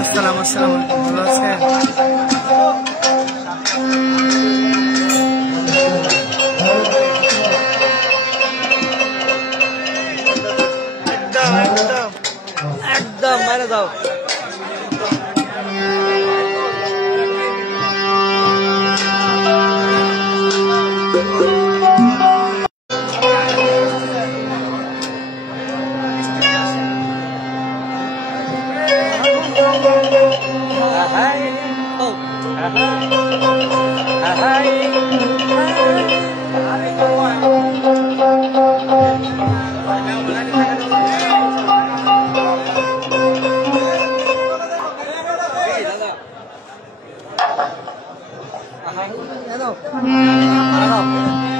আসসালাম আসসালামু আলাইকুম, ভালো আছেন? একদম একদম একদম মেরে দাও।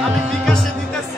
আমি বিকাশে দিতেছি।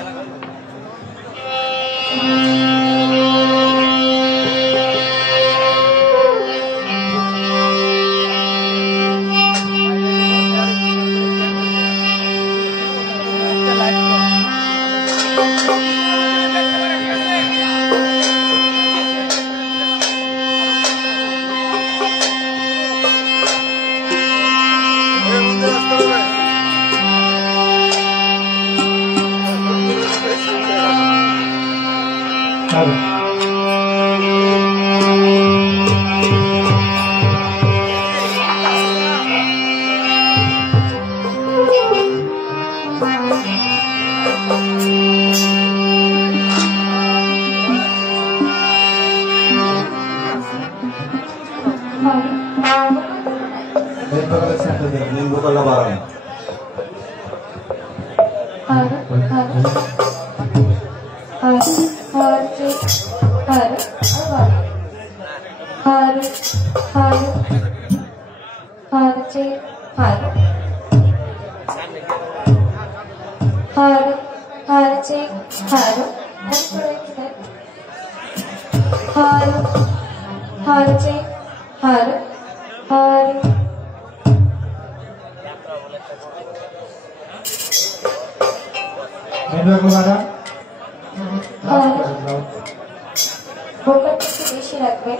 বেশি রাখবে।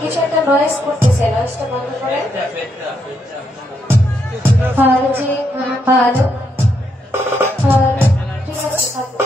কিছু একটা নয়েজ করতেছে, নয়েজটা বন্ধ করে। ভালো যে ভালো ঠিক আছে, থাকবে।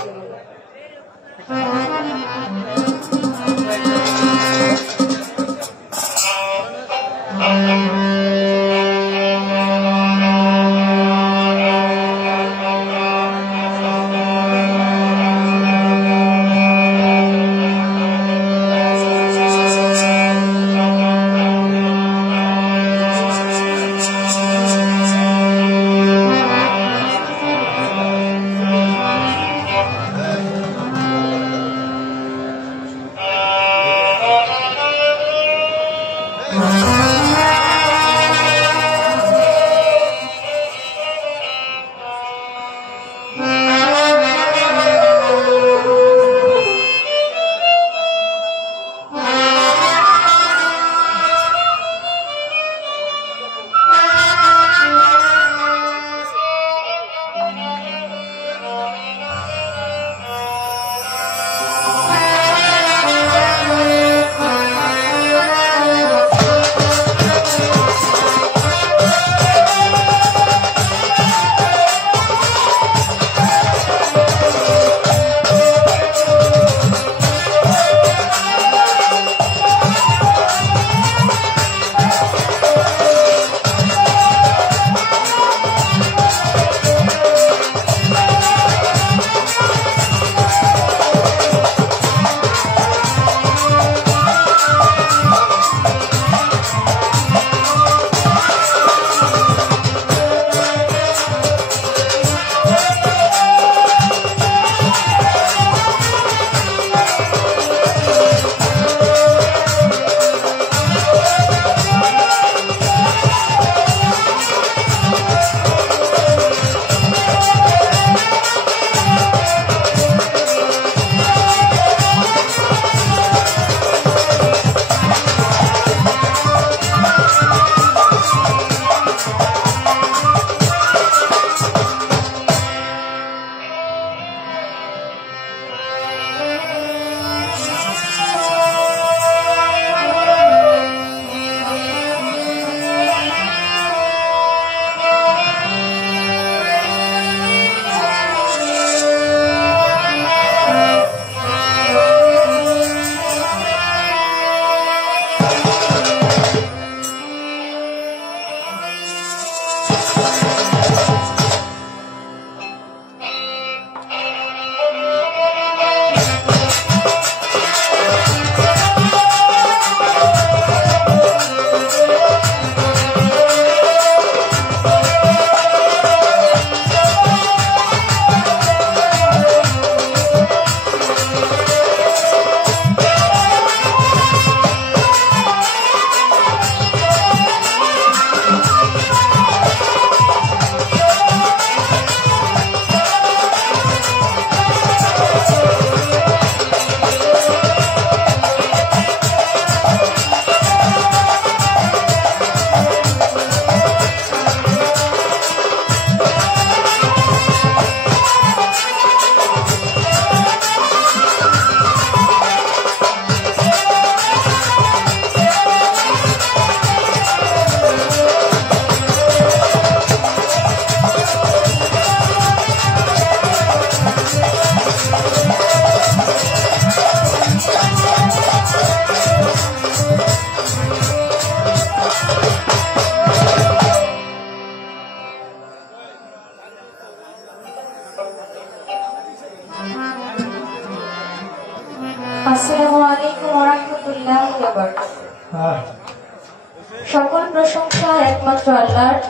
সকল প্রশংসা একমাত্র আল্লাহর,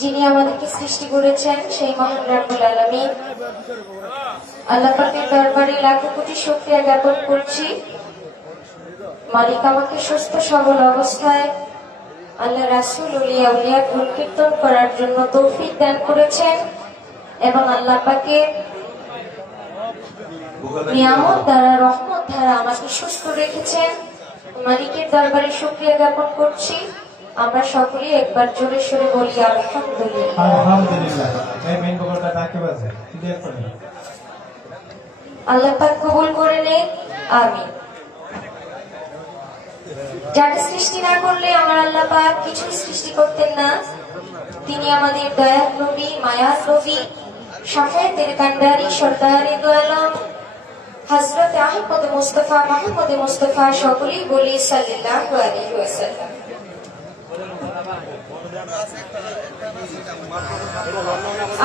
যিনি আমাদেরকে সৃষ্টি করেছেন, সেই মহান রব্বুল আলামিন। আল্লাহ পাকের দরবারে লাখো কোটি শুকরিয়া জ্ঞাপন করছি। মালিক আমাকে সুস্থ সবল অবস্থায় আল্লাহ রাসূল উলিয়া উলিয়া গুণ কীর্তন করার জন্য তৌফিক দান করেছেন এবং আল্লাহ পাকের নিয়ামত দ্বারা, রহমত দ্বারা আমাকে সুস্থ রেখেছেন। মালিকের দরবারে শুকরিয়া জ্ঞাপন করছি। আমরা সকলেই একবার জোরে সোরে বলি আলহামদুলিল্লাহ। আলহামদুলিল্লাহ। এই মেন বকরটা তাকে বাজে ক্লিয়ার করে আল্লাহ পাক কবুল করে নেন, আমিন। যাকে সৃষ্টি না করলে আমার আল্লাহ পাক কিছু সৃষ্টি করতেন না। তিনি আমাদের দয়ার নবী, মায়ার নবী, শাফায়াতের কান্ডারি, সরদারে দো আলম হযরত আহমদ মুস্তাফা মুহাম্মদ মুস্তাফা সকলেই বলি সাল্লাল্লাহু আলাইহি ওয়াসাল্লাম।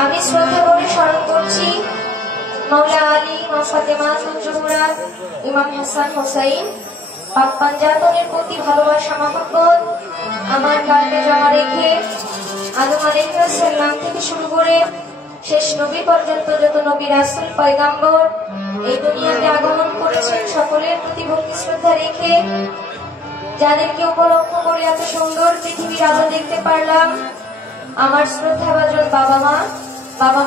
আমি শ্রদ্ধা করে স্মরণ করছি মাওলা আলী, মা ফাতেমা জোহরা, ইমাম হাসান হোসাইন পাক পাঞ্জাতনের প্রতি ভালোবাসা মহব্বত আমার কালবে জমা রেখে আদম আলাইহিস সালাম থেকে শুরু করে শেষ নবী পর্যন্ত যত নবী রাসূল পয়গম্বর এই দুনিয়াতে আগমন করেছেন, সকলের প্রতি ভক্তি শ্রদ্ধা রেখে যাদেরকে উপলক্ষ করে এত সুন্দর পৃথিবীর আলো দেখতে পারলাম, আমার শ্রদ্ধাভাজন বাবা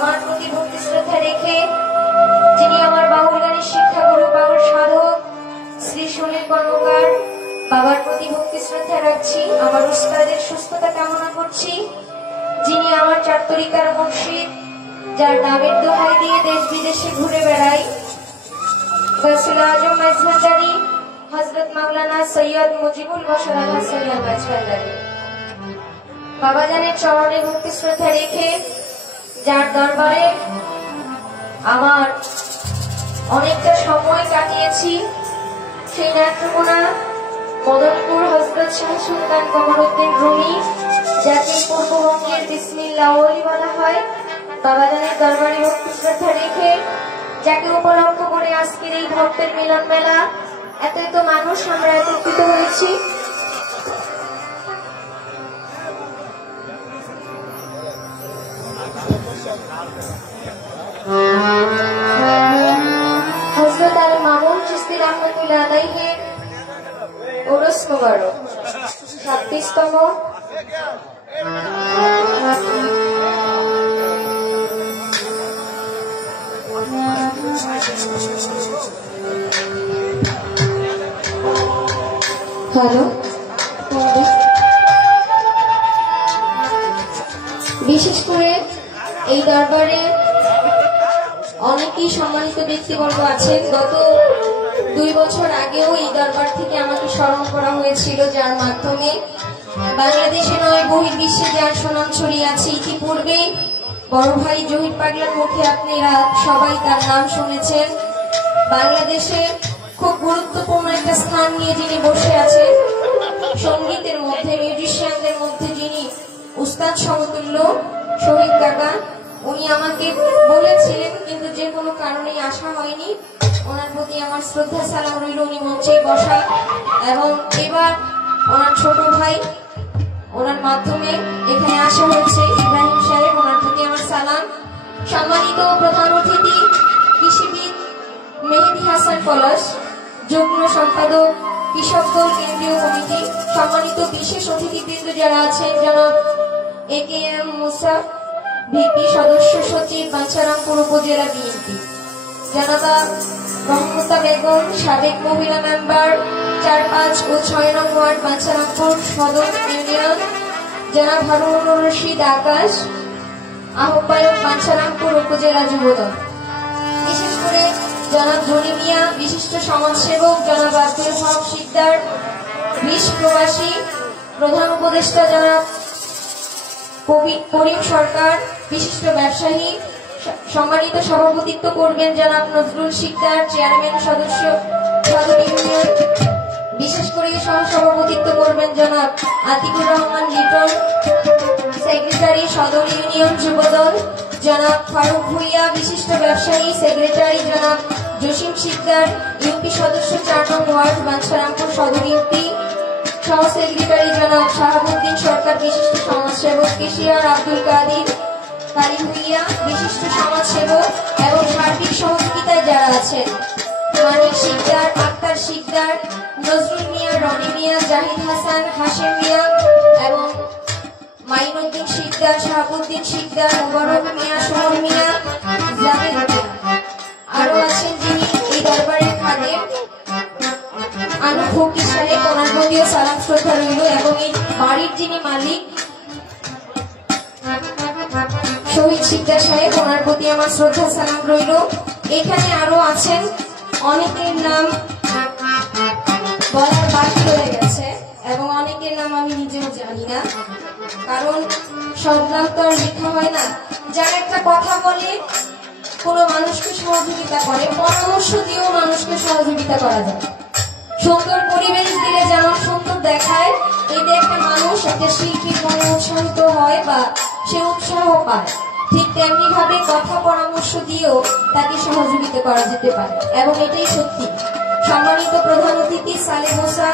মার প্রতি ভক্তি শ্রদ্ধা রেখে যিনি আমার বাউল গানের শিক্ষাগুরু, বাউল সাধক শ্রী সুনীল কর্মকার, বাবার প্রতি ভক্তি শ্রদ্ধা রাখছি। আমার উস্তাদের সুস্থতা কামনা করছি, যিনি আমার চার তরিকার মুর্শিদ, যার নামের দোহাই দিয়ে দেশ বিদেশে ঘুরে বেড়াই, গাউসুল আজম মাঝভান্ডারী হযরত মাওলানা সৈয়দ মুজিবুল বশর আল হাসানী আল মাঝভান্ডারী। বাবা জানের চরণে ভক্তি শ্রদ্ধা রেখে যার দরবারে আমার অনেকটা সময় কাটিয়েছি, সেই নেত্রকোনা মদনপুর হযরত শাহ সুলতান কমরউদ্দিন রুমি, যাকে পূর্ববঙ্গের বিসমিল্লাহ ওলি বলা হয়, বাবা জানের দরবারে ভক্তি শ্রদ্ধা রেখে যাকে উপলক্ষ করে আজকের এই ভক্তের মিলন মেলা, এত এত মানুষ আমরা একত্রিত হয়েছি। হযরত আল মামুন চিশতি রাহমাতুল্লাহ আলাইহির উরুস মুবারক 36তম। হ্যালো, বিশেষ করে এই দরবারে অনেকেই সম্মানিত ব্যক্তিবর্গ আছেন। গত 2 বছর আগেও এই দরবার থেকে আমাকে স্মরণ করা হয়েছিল, যার মাধ্যমে বাংলাদেশে নয় বহির্বিশ্বে যার সুনাম ছড়িয়ে আছে। ইতিপূর্বে বড় ভাই জহির পাগলার মুখে আপনারা সবাই তার নাম শুনেছেন। বাংলাদেশে খুব গুরুত্বপূর্ণ একটা স্থান নিয়ে যিনি বসে আছেন, সঙ্গীতের মধ্যে, মিউজিশিয়ানদের মধ্যে যিনি উস্তাদ সমতুল্য শহীদ কাকা, উনি আমাকে বলেছিলেন কিন্তু যে কোনো কারণেই আসা হয়নি। ওনার প্রতি আমার শ্রদ্ধা সালাম রইল, উনি মঞ্চে বসা, এবং এবার ওনার ছোট ভাই, ওনার মাধ্যমে এখানে আসা হয়েছে ইব্রাহিম সাহেব, ওনার প্রতি আমার সালাম। সম্মানিত প্রধান অতিথি কৃষিবিদ মেহেদি হাসান পলাশ, যুগ্ম সম্পাদক কৃষক দল কেন্দ্রীয় কমিটি, সম্মানিত বিশেষ অতিথিবৃন্দ যারা আছেন, জনাব AKM মুসা ভিপি সদস্য সচিব বাঞ্ছারামপুর উপজেলা বিএনপি, জনাবা রহমতা বেগম সাবেক মহিলা মেম্বার 4, 5 ও 6 নং ওয়ার্ড বাঞ্ছারামপুর সদর ইউনিয়ন, জনাব হারুনুর রশিদ আকাশ আহ্বায়ক বাঞ্ছারামপুর উপজেলা যুবদল, বিশেষ করে জনাব জনি মিয়া বিশিষ্ট সমাজসেবক, জনাব আব্দুল হক শিকদার 20 প্রবাসী, প্রধান উপদেষ্টা জনাব করিম সরকার বিশিষ্ট ব্যবসায়ী, সম্মানিত সভাপতিত্ব করবেন জনাব নজরুল শিকদার চেয়ারম্যান সদস্য সদর ইউনিয়ন, বিশেষ করে সহ সভাপতিত্ব করবেন জনাব আতিকুর রহমান লিটন সেক্রেটারি সদর ইউনিয়ন যুবদল, জনাব ফারুক ভুইয়া বিশিষ্ট ব্যবসায়ী সেক্রেটারি, জনাব জসিম শিকদার ইউপি সদস্য 4 নং ওয়ার্ড বাঞ্ছারামপুর সদর ইউপি, সহ সেক্রেটারি জনাব শাহাবুদ্দিন সরকার, বিশিষ্ট সমাজসেবক কেশিয়ার আব্দুল কাদির কারিভুইয়া, বিশিষ্ট সমাজসেবক এবং সার্বিক সহযোগিতায় যারা আছেন মানিক শিকদার, আক্তার শিকদার, নজরুল মিয়া, রনি মিয়া, জাহিদ হাসান, হাশেম মিয়া এবং মাইনুদ্দিন শিকদার, শাহাবুদ্দিন শিকদার, মুবারক মিয়া, সুমন মিয়া, জাভেদ মিয়া। আরো আছেন যিনি এই দরবারের খাদেম আনু ফকির সাহেব, ওনার প্রতিও সালাম শ্রদ্ধা রইল এবং এই বাড়ির যিনি মালিক শহীদ শিকদার সাহেব, ওনার প্রতি আমার শ্রদ্ধা সালাম রইল। এখানে আরো আছেন অনেকের নাম বলার বাকি রয়ে গেছে এবং অনেকের নাম আমি নিজেও জানি না, কারণ সব নাম তো আর লেখা হয় না। যারা একটা কথা বলে, কোনো মানুষকে সহযোগিতা করে, পরামর্শ দিয়েও মানুষকে সহযোগিতা করা যায়। সুন্দর পরিবেশ দিলে যেমন সুন্দর দেখায়, এতে একটা মানুষ, একটা শিল্পীর মনে উৎসাহিত হয় বা সে উৎসাহ পায়। ঠিক তেমনি ভাবে কথা পরামর্শ দিয়েও তাকে সহযোগিতা করা যেতে পারে এবং এটাই সত্যি। সম্মানিত প্রধান অতিথি সালেহ মুসা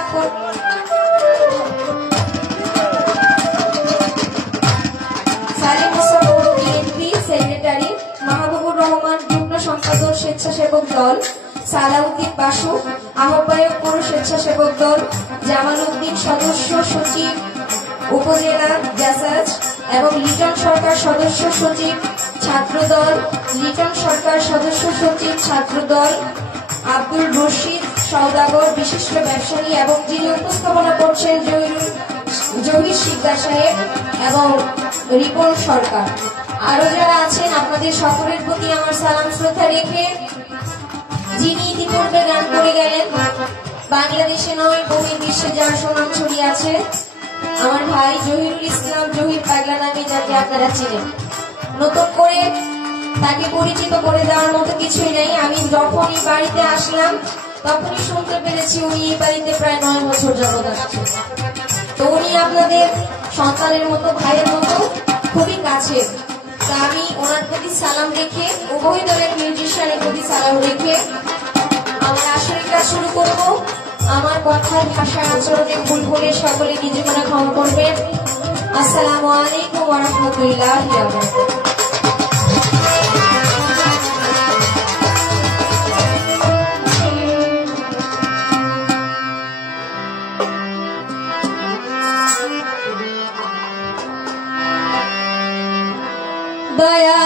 বিএনপি সেক্রেটারি, মাহবুবুর রহমান যুগ্ম সম্পাদক স্বেচ্ছাসেবক দল, সালাউদ্দিন বাসু আহ্বায়ক পৌর স্বেচ্ছাসেবক দল, জামাল উদ্দিন সদস্য সচিব উপজেলা জাসাজ এবং লিটন সরকার সদস্য সচিব ছাত্র দল, লিটন সরকার সদস্য সচিব ছাত্র দল, আব্দুল রশিদ সওদাগর বিশিষ্ট ব্যবসায়ী এবং যিনি উপস্থাপনা করছেন জহির শিকদার সাহেব এবং রিপন সরকার। আরো যারা আছেন আপনাদের সকলের প্রতি আমার সালাম শ্রদ্ধা রেখে, যিনি ইতিপূর্বে গান করে গেলেন, বাংলাদেশে নয় বহির্বিশ্বে যার সুনাম ছড়িয়ে আছে, আমার ভাই জহিরুল ইসলাম জহির পাগলা নামে, যাকে আপনারা চিনেন। নতুন করে তাকে পরিচিত করে দেওয়ার মতো কিছুই নেই। আমি যখন এই বাড়িতে আসলাম তখনই শুনতে পেরেছি উনি এই বাড়িতে প্রায় 9 বছর যাবত আসছেন। তো উনি আপনাদের সন্তানের মতো, ভাইয়ের মতো, খুবই কাছে। তা আমি ওনার প্রতি সালাম রেখে, উভয় দলের মিউজিশিয়ানের প্রতি সালাম রেখে আমার আসরের কাজ শুরু করব। আমার কথার ভাষার আচরণে ভুল করে সকলে নিজে মনে ক্ষমা করবেন। আসসালামু আলাইকুম ওয়া রাহমাতুল্লাহি ওয়া বারাকাতুহু। দয়া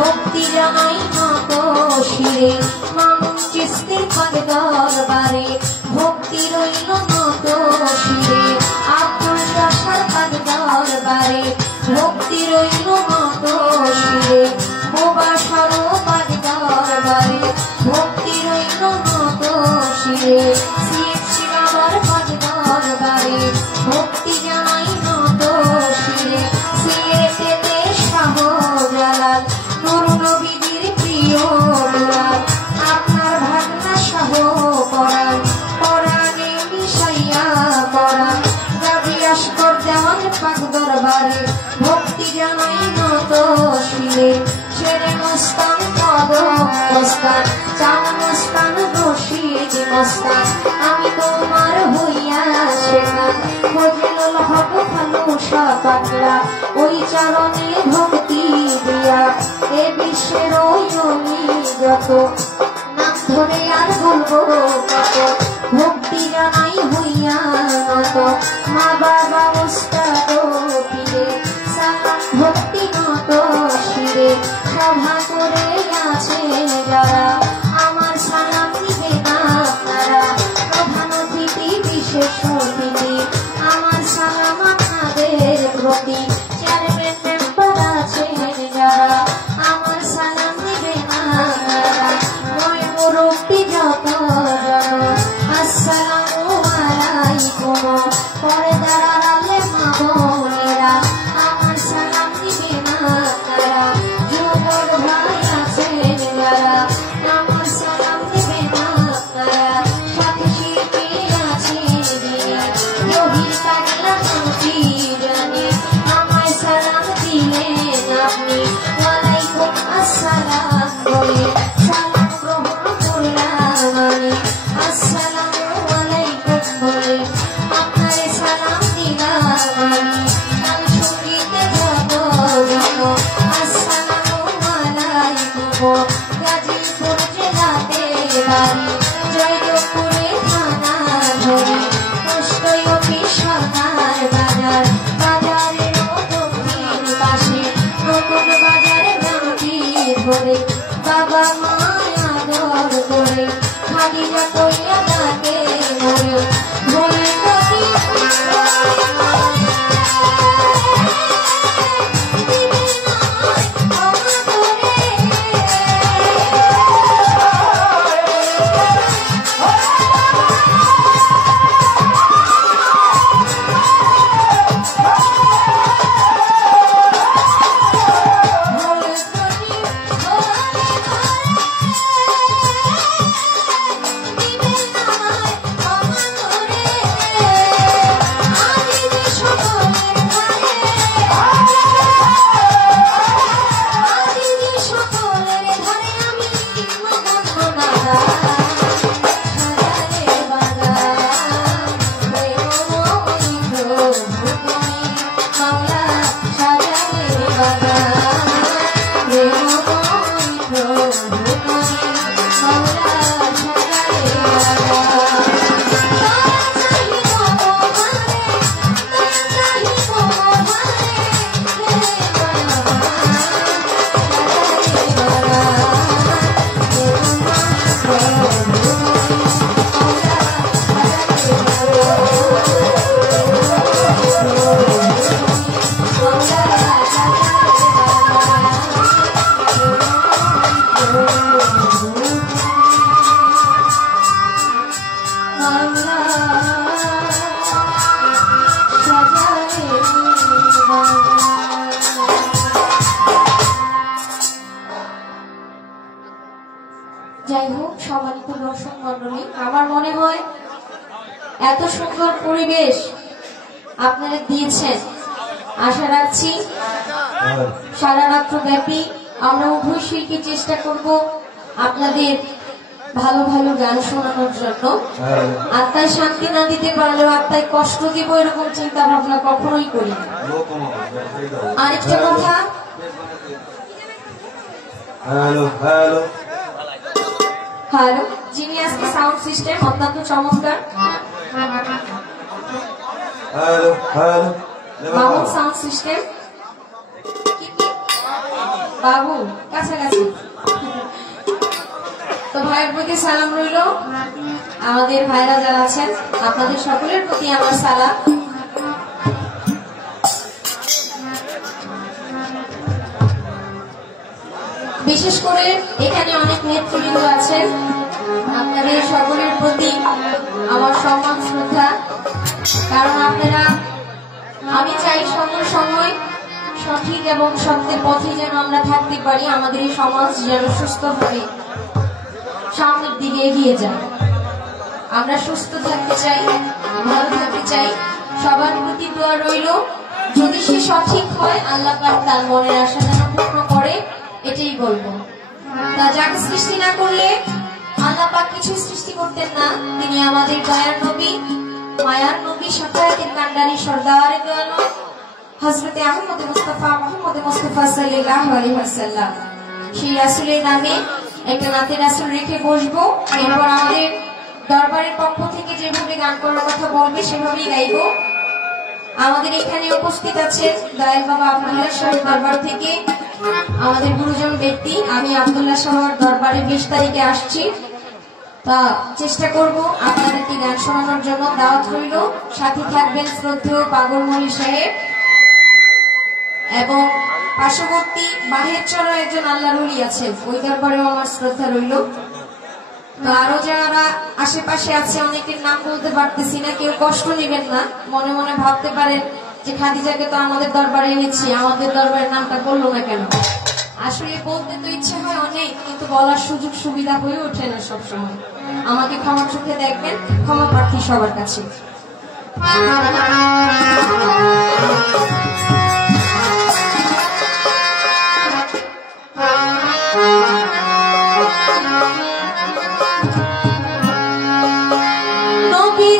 ভক্তি জানাই নত শিরে মামুন চিস্তির পাক দরবারে ভক্তি রইল নত শিরে আব্দুল রাশার পাক দরবারে ভক্তি রইল নত শিরে বোবা সরো পাক দরবারে ভক্তি রইল নত শিরে সিএফ শিলাবার পাক দরবারে ভক্তি জানাই নত শিরে সিএতে শাহজালাল নূর নবীর প্রিয় দুলাল আপনার ভাগনা শাহ পরাণ পরাণে মিশাইয়া পরাণ গাজী আসগর দেওয়ান পাক দরবারে ভক্তি জানাই নত শিরে শেরে মস্তান পদ মস্তান চান মস্তান রশিদ মস্তান আমি তোমার হইয়া শেখান ফজলুল হক ফালুসা পাতলা ওই চরণে ভক্তি দিয়া এ বিশ্বের ওই অলি যত নাম ধরে আর বলবো কত ভক্তি জানাই হইয়া নত মা বাবা উস্তাদ পীরে সালাম ভক্তি নত শিরে সভা করে আছে যারা আমার সালাম দিবে না আপনারা প্রধান অতিথি বিশেষ অতিথি আমার সালাম আপনাদের প্রতি চেয়ারম্যান মেম্বার আছেন যারা আমার সালাম দিবে না আপনারা নয় মুরব্বী যত জন আসসালামু আলাইকুম পর্দার আড়ালে মা বোনেরা আমার সালাম দিবে না আপনারা যুবক ভাই আছেন যারা আমার সালাম দিবে না আপনারা সাথে শিল্পী আছেন গভীর কাজলা শান্তি জানে আমায় সালাম দিলেন আপনি ওয়ালাইকুম আসসালাম বলে সালাম গ্রহণ করলাম আমি আসসালামু আলাইকুম বলে আপনারে সালাম দিলাম আমি গান সঙ্গীতে যত যত আসসালামু আলাইকুম গাজীপুর জেলাতে বাড়ি জয়দেবপুরে থানা ধরি পোস্ট অফিস সরকার বাজার বাজারের দক্ষিণ পাশে নতুন বাজার গ্রামটি ধরে বাবা মায়া আদর করে খালিজা কইয়া ডাকে মরে বলে নদী যাই হোক সম্মানিত দর্শক মন্ডলী আমার মনে হয় এত সুন্দর পরিবেশ আপনারা দিয়েছেন আশা রাখছি সারা রাত্র ব্যাপী আমরা উভয় শিল্পী চেষ্টা করব আপনাদের ভালো ভালো গান শোনানোর জন্য আত্মায় শান্তি না দিতে পারলেও আত্মায় কষ্ট দিব এরকম চিন্তা ভাবনা কখনোই করি না আরেকটা কথা হ্যালো হ্যালো হ্যালো যিনি আজকে সাউন্ড সিস্টেম অত্যন্ত চমৎকার hello hello Mamun sound system বাবু কাছাকাছি। তো ভাইয়ের প্রতি সালাম রইল। আমাদের ভাইরা যারা আছেন আপনাদের সকলের প্রতি আমার সালাম। বিশেষ করে এখানে অনেক নেতৃবৃন্দ আছেন, আপনাদের সকলের প্রতি আমার সম্মান শ্রদ্ধা। কারণ আপনারা, আমি চাই সকল সময় সঠিক এবং সত্যের পথে যেন আমরা থাকতে পারি, আমাদের এই সমাজ যেন সুস্থভাবে সামনের দিকে এগিয়ে যায়। আমরা সুস্থ থাকতে চাই, ভালো থাকতে চাই। সবার প্রতি দোয়া রইল, যদি সে সঠিক হয় আল্লাহ পাক তার মনের আশা যেন পূর্ণ করে, এটাই বলবো। তা যাকে সৃষ্টি না করলে আল্লাহ পাক কিছু সৃষ্টি করতেন না। তিনি আমাদের দয়ার নবী, মায়ার নবী, শাফায়াতের কান্ডারি, সরদারে দো আলম হযরতে আহমদ মুস্তাফা মুহাম্মদ মুস্তাফা সাল্লাল্লাহু আলাইহি ওয়াসাল্লাম, সেই রাসূলের নামে একটা নাতে রাসূল রেখে বসবো। এরপর আমাদের দরবারের পক্ষ থেকে যেভাবে গান করার কথা বলবে সেভাবেই গাইবো। আমাদের এখানে উপস্থিত আছেন দয়াল বাবা আব্দুল্লাহ সাহেব দরবার থেকে, আমাদের গুরুজন ব্যক্তি। আমি আব্দুল্লাহ সাহেবের দরবারে 20 তারিখে আসছি, তা চেষ্টা করব আপনাদেরকে গান শোনানোর জন্য। দাওয়াত রইল, সাথে থাকবেন শ্রদ্ধেয় পাগলমণি সাহেব এবং পার্শ্ববর্তী বাহের চড়া একজন আল্লাহর ওলি আছেন, ওই দরবারেও আমার শ্রদ্ধা রইল। তো আরো যারা আশেপাশে আছে অনেকের নাম বলতে পারতেছি না, কেউ কষ্ট নেবেন না। মনে মনে ভাবতে পারেন যে খাদিজাকে তো আমাদের দরবারে এনেছি, আমাদের দরবারের নামটা করলো না কেন। আসলে বলতে তো ইচ্ছে হয় অনেক, কিন্তু বলার সুযোগ সুবিধা হয়ে ওঠে না সবসময়। আমাকে ক্ষমা চোখে দেখবেন, ক্ষমা প্রার্থী সবার কাছে। নবী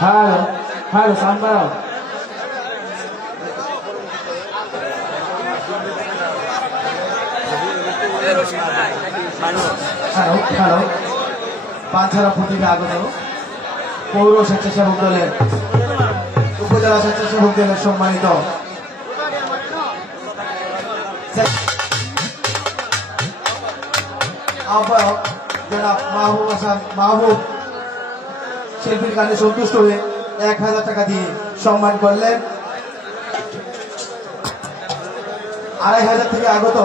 Halo, halo sambal. Hello hello পাঁচহারা প্রতিভা আগত পৌর স্বেচ্ছাসেবক দলের উপজেলা স্বেচ্ছাসেবক দলের সম্মানিত আহ্বায়ক জনাব মাহবুব হাসান মাহবুব শিল্পীর গানে সন্তুষ্ট হয়ে 1000 টাকা দিয়ে সম্মান করলেন। 2500 থেকে আগত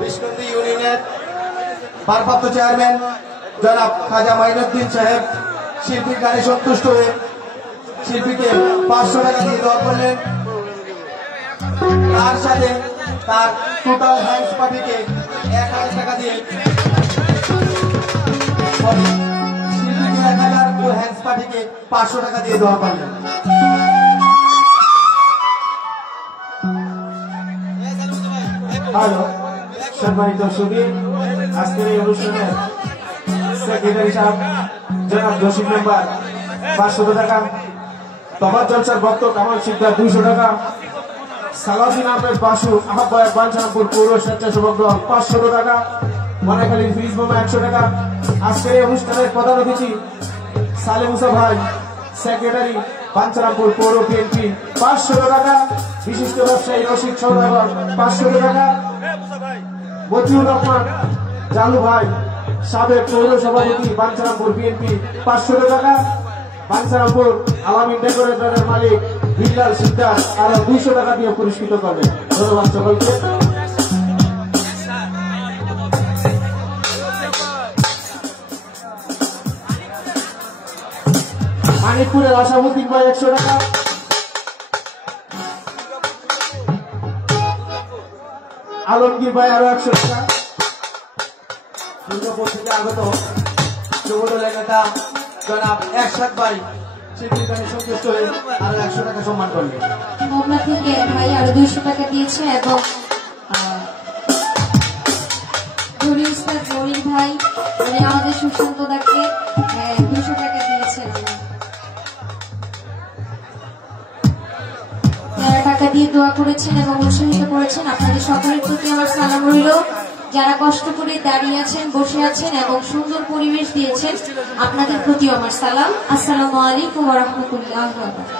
বিষ্ণুন্দী ইউনিয়নের ভারপ্রাপ্ত চেয়ারম্যান জনাব খাজা মাইনুদ্দিন সাহেব শিল্পীর গানে সন্তুষ্ট হয়ে শিল্পীকে 500 টাকা দিয়ে দেওয়া করলেন। তার সাথে তার টোটাল হ্যান্ডস পার্টিকে 1000 টাকা দিয়ে শিল্পীকে 1000 ও হ্যান্ডস পার্টিকে 500 টাকা দিয়ে দেওয়া করলেন। হ্যালো সম্মানিত সুধী, আজকের এই অনুষ্ঠানের সেক্রেটারি সাহেব জনাব জসিম মেম্বার 500 টাকা, তফাৎ জলসার ভক্ত কামাল শিকদার 200 টাকা, সালাউদ্দিন আহমেদ বাসু আহ্বায়ক বাঞ্ছারামপুর পৌর স্বেচ্ছাসেবক দল 500 টাকা, মনাখালীর ফ্রিজ বোমা 100 টাকা। আজকের এই অনুষ্ঠানের প্রধান অতিথি সালে মুসা ভাই সেক্রেটারি বাঞ্ছারামপুর পৌর বিএনপি 500 টাকা, বিশিষ্ট ব্যবসায়ী রশিদ সওদাগর 500 টাকা, মতিউর রহমান জালু ভাই সাবেক পৌর সভাপতি বাঞ্ছারামপুর বিএনপি 500 টাকা, বাঞ্ছারামপুর আলামিন ডেকোরেটরের মালিক বিল্লাল সিকদার আরো 200 টাকা দিয়ে পুরস্কৃত করবেন। ধন্যবাদ সকলকে। মানিকপুরের আশাউদ্দিন ভাই 100 টাকা, আলমগীর ভাই আরো 100 টাকা, দুর্গাপুর থেকে আগত যুবদলের নেতা জনাব একসাথ ভাই শিল্পীর গানে সন্তুষ্ট হয়ে আরো 100 টাকা সম্মান করলেন। মোগলা থেকে ভাই আরো 200 টাকা দিয়েছে এবং জুরি উস্তাদ মনির ভাই উনি আমাদের সুশান্ত দাকে 200 টাকা দিয়েছেন। যারা টাকা দিয়ে দোয়া করেছেন এবং উৎসাহিত করেছেন আপনাদের সকলের প্রতি আমার সালাম রইল। যারা কষ্ট করে দাঁড়িয়ে আছেন, বসে আছেন এবং সুন্দর পরিবেশ দিয়েছেন আপনাদের প্রতি আমার সালাম। আসসালামু আলাইকুম ওয়া রাহমাতুল্লাহি ওয়া বারাকাতুহু।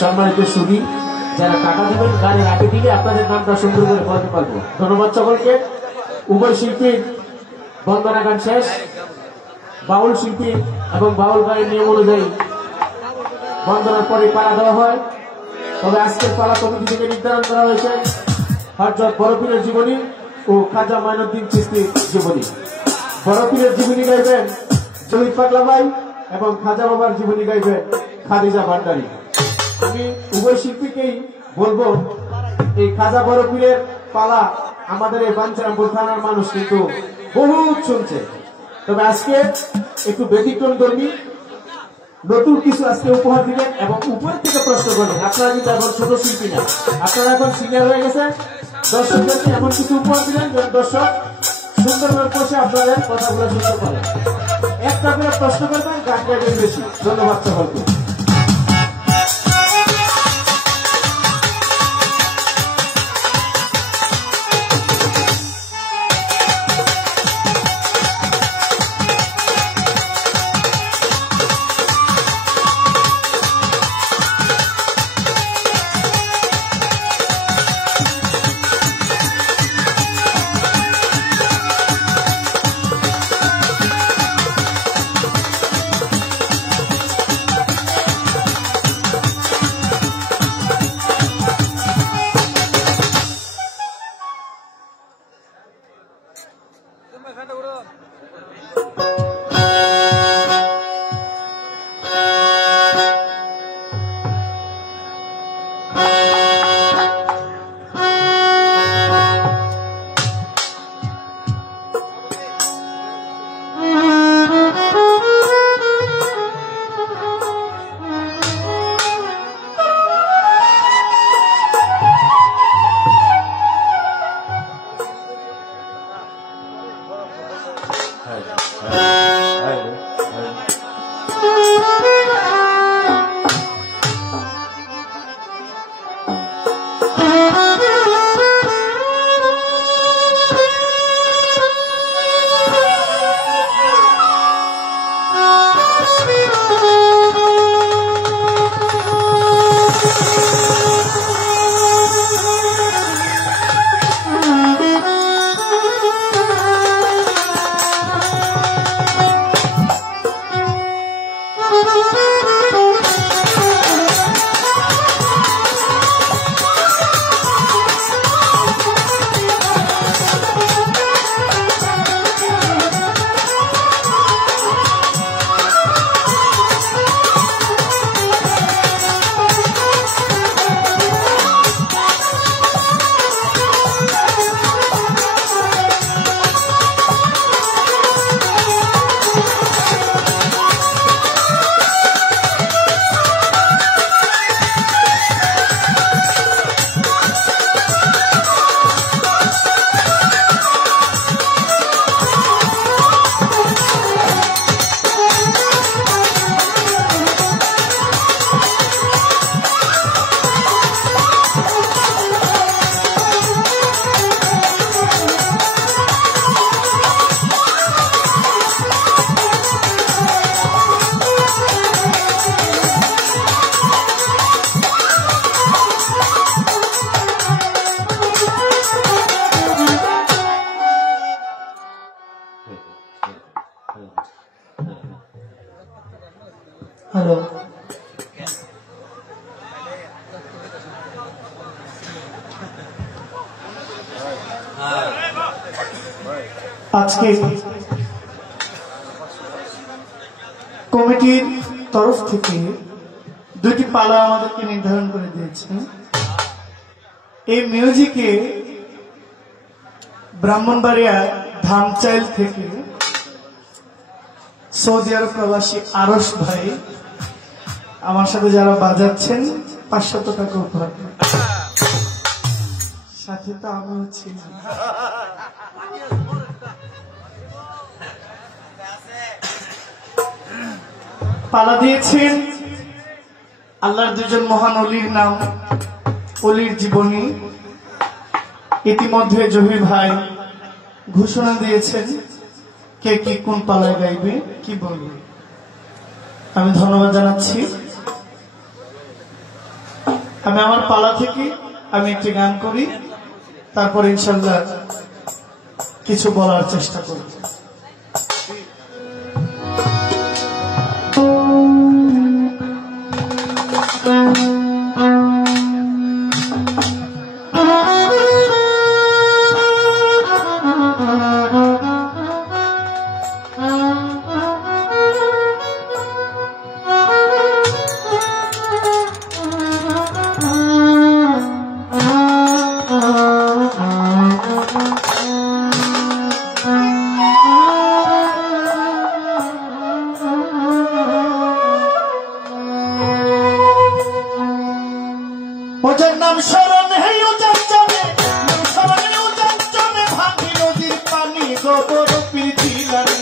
সম্মানিত সুধী, যারা টাকা দেবেন গানের আগে দিলে আপনাদের নামটা সুন্দর করে বলতে পারবো। ধন্যবাদ সকলকে। উভয় শিল্পীর বন্দনা গান শেষ। বাউল শিল্পী এবং বাউল গানের নিয়ম অনুযায়ী বন্দনার পরে পালা দেওয়া হয়। তবে আজকের পালা কমিটি থেকে নির্ধারণ করা হয়েছে হযরত বড়পীরের জীবনী ও খাজা মাইনুদ্দিন চিশতির জীবনী। বড়পীরের জীবনী গাইবেন শহীদ পাগলা ভাই এবং খাজা বাবার জীবনী গাইবেন খাদিজা ভান্ডারী। আমি উভয় শিল্পীকেই বলবো, এই খাজা বড়পীরের পালা আমাদের এই বাঞ্ছারামপুর থানার মানুষ কিন্তু বহুত শুনছে। তবে আজকে একটু ব্যতিক্রম ধর্মী নতুন কিছু আজকে উপহার দিবেন এবং উপর থেকে প্রশ্ন করবেন। আপনারা কিন্তু এখন ছোট শিল্পী না, আপনারা এখন সিনিয়র হয়ে গেছেন। দর্শকদেরকে এমন কিছু উপহার দিবেন যেন দর্শক সুন্দরভাবে বসে আপনাদের কথাগুলো শুনতে পারেন। একটা করে প্রশ্ন করবেন, গান গাইবেন বেশি। ধন্যবাদ সকলকে। আজকে কমিটির তরফ থেকে দুটি পালা আমাদেরকে নির্ধারণ করে দিয়েছে। এই মিউজিকে ব্রাহ্মণবাড়িয়া ধামচাইল থেকে সৌদি আরব প্রবাসী আরশ ভাই আমার সাথে যারা বাজাচ্ছেন 500 টাকা উপহার, সাথে তো আমিও ছিলাম। পালা দিয়েছেন আল্লাহর দুজন মহান অলির নাম, অলির জীবনী। ইতিমধ্যে জহির ভাই ঘোষণা দিয়েছেন কে কি কোন পালায় গাইবে, কি বলবে। আমি ধন্যবাদ জানাচ্ছি। আমি আমার পালা থেকে আমি একটি গান করি, তারপর ইনশাল্লাহ কিছু বলার চেষ্টা করব। ওজার নাম শরণ হেও যাচ্ছে, নাম শরণ হেও যাচ্ছে, ভাঙি নদীর পানি গোবর পিরছিলানি,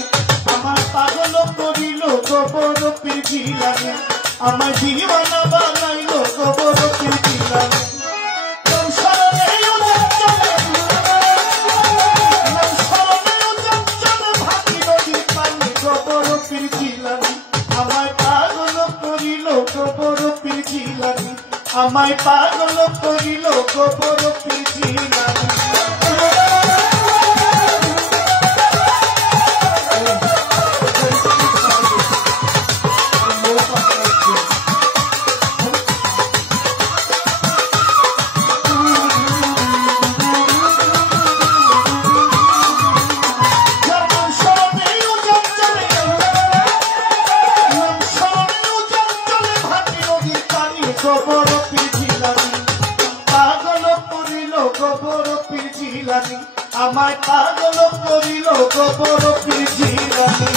আমার পাগল করিল গোবর পিরছিলানি, আমার দিওয়ানা বানাইল গোবর পিরছিলানি। নাম শরণ হেও যাচ্ছে, নাম শরণ হেও যাচ্ছে, ভাঙি নদীর পানি গোবর পিরছিলানি, আমার পাগল করিল গোবর পিরছিলানি, আমায় পাগল করিল গোবর পিরছিলানি। গোবর পিরছিলানি, পাগল করিল গোবর পিরছিলানি, আমায় পাগল করিল গোবর পিরছিলানি।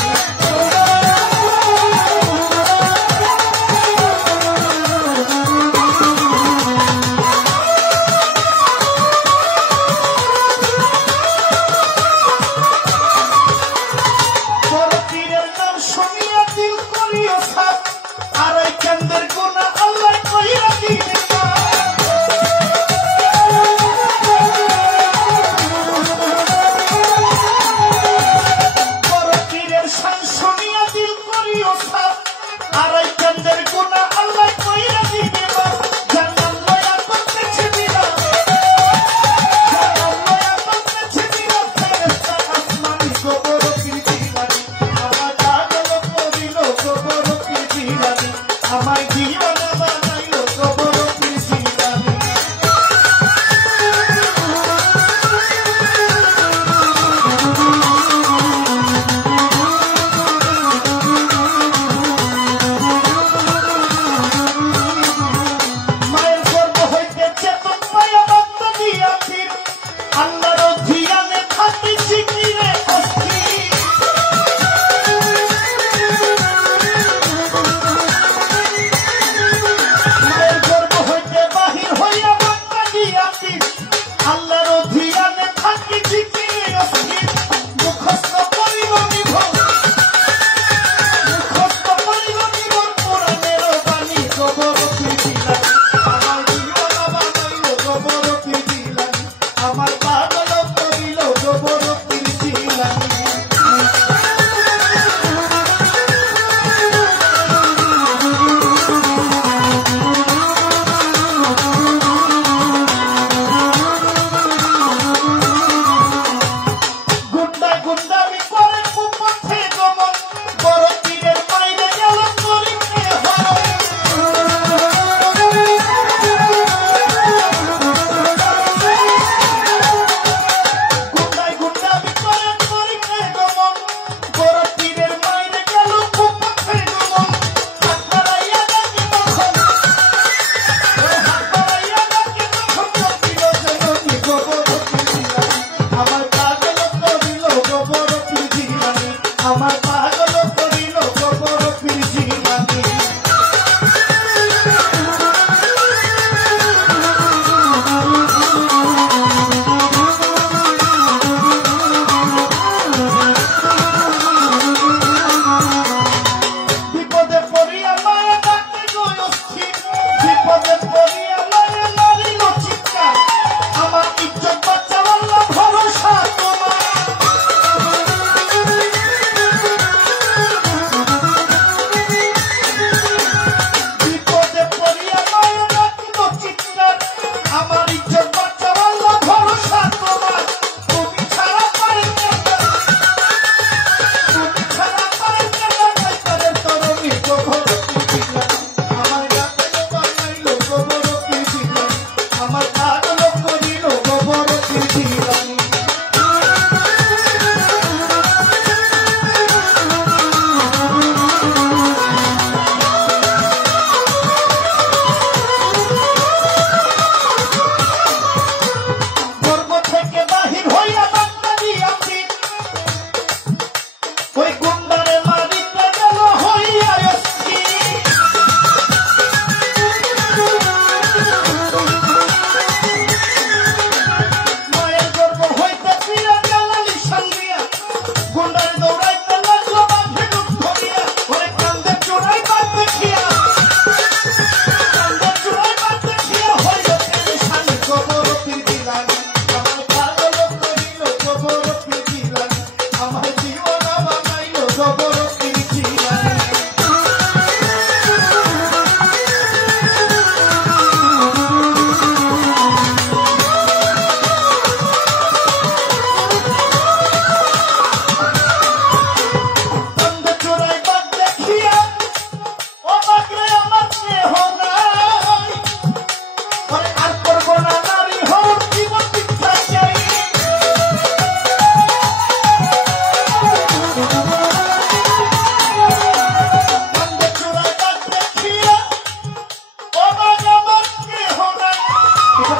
বড় পীরের নাম শুনিয়া দিল করিও সাপ, আর ওই কেন্দ্রের গুণা আল্লাহ কইরা দিবে না। বড় পীরের শান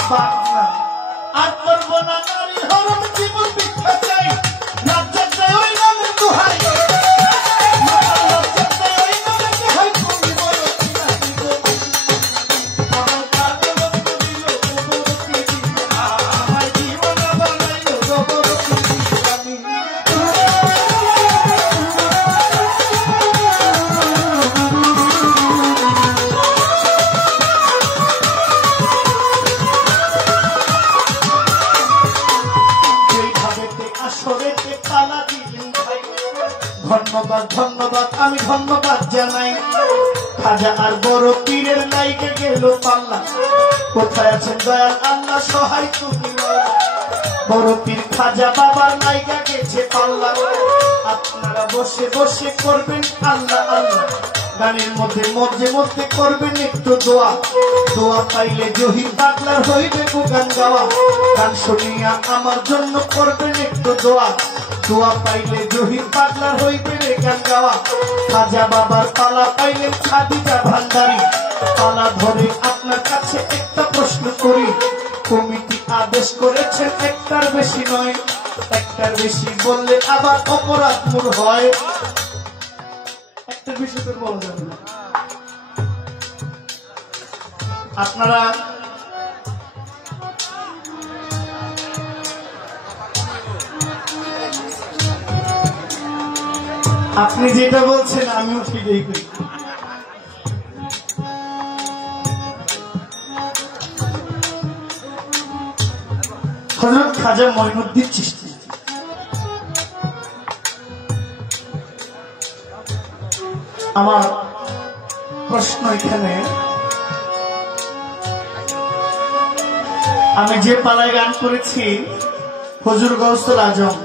পাকনা আর করবো না নারী হরণ জীবন ভিক্ষা চাই লজ্জা চাই ওই নামের দোহাই লজ্জা চাই ওই নামের দোহাই তুমি বলো চিনারি গো আমার পাগল করিল গোবরতি আমার জীবন বানাইল গোবরতি আমি ধন্যবাদ ধন্যবাদ আমি ধন্যবাদ জানাই খাজা আর বড় পীরের লাইগে গেল পাল্লা কোথায় আছেন দয়াল আল্লাহ সহায় তুমি বড় পীর খাজা বাবার লাইগা গেছে পাল্লা আপনারা বসে বসে করবেন আল্লাহ আল্লাহ গানের মধ্যে মধ্যে মধ্যে করবেন একটু দোয়া দোয়া পাইলে জহির পাগলার হইবে গান গাওয়া গান শুনিয়া আমার জন্য করবেন একটু দোয়া দোয়া পাইলে জহির পাগলার হইবে রে গান গাওয়া খাজা বাবার পালা পাইলেন খাদিজা ভান্ডারী পালা ধরে আপনার কাছে একটা প্রশ্ন করি কমিটি আদেশ করেছেন একটার বেশি নয় একটার বেশি বললে আবার অপরাধ মূল হয় একটার বেশি তো বলা যাবে না আপনারা আপনি যেটা বলছেন আমিও সেটাই করি হযরত খাজা মঈনুদ্দিন চিশতি আমার প্রশ্ন এখানে আমি যে পালায় গান করেছি হুজুর গাউসুল আজম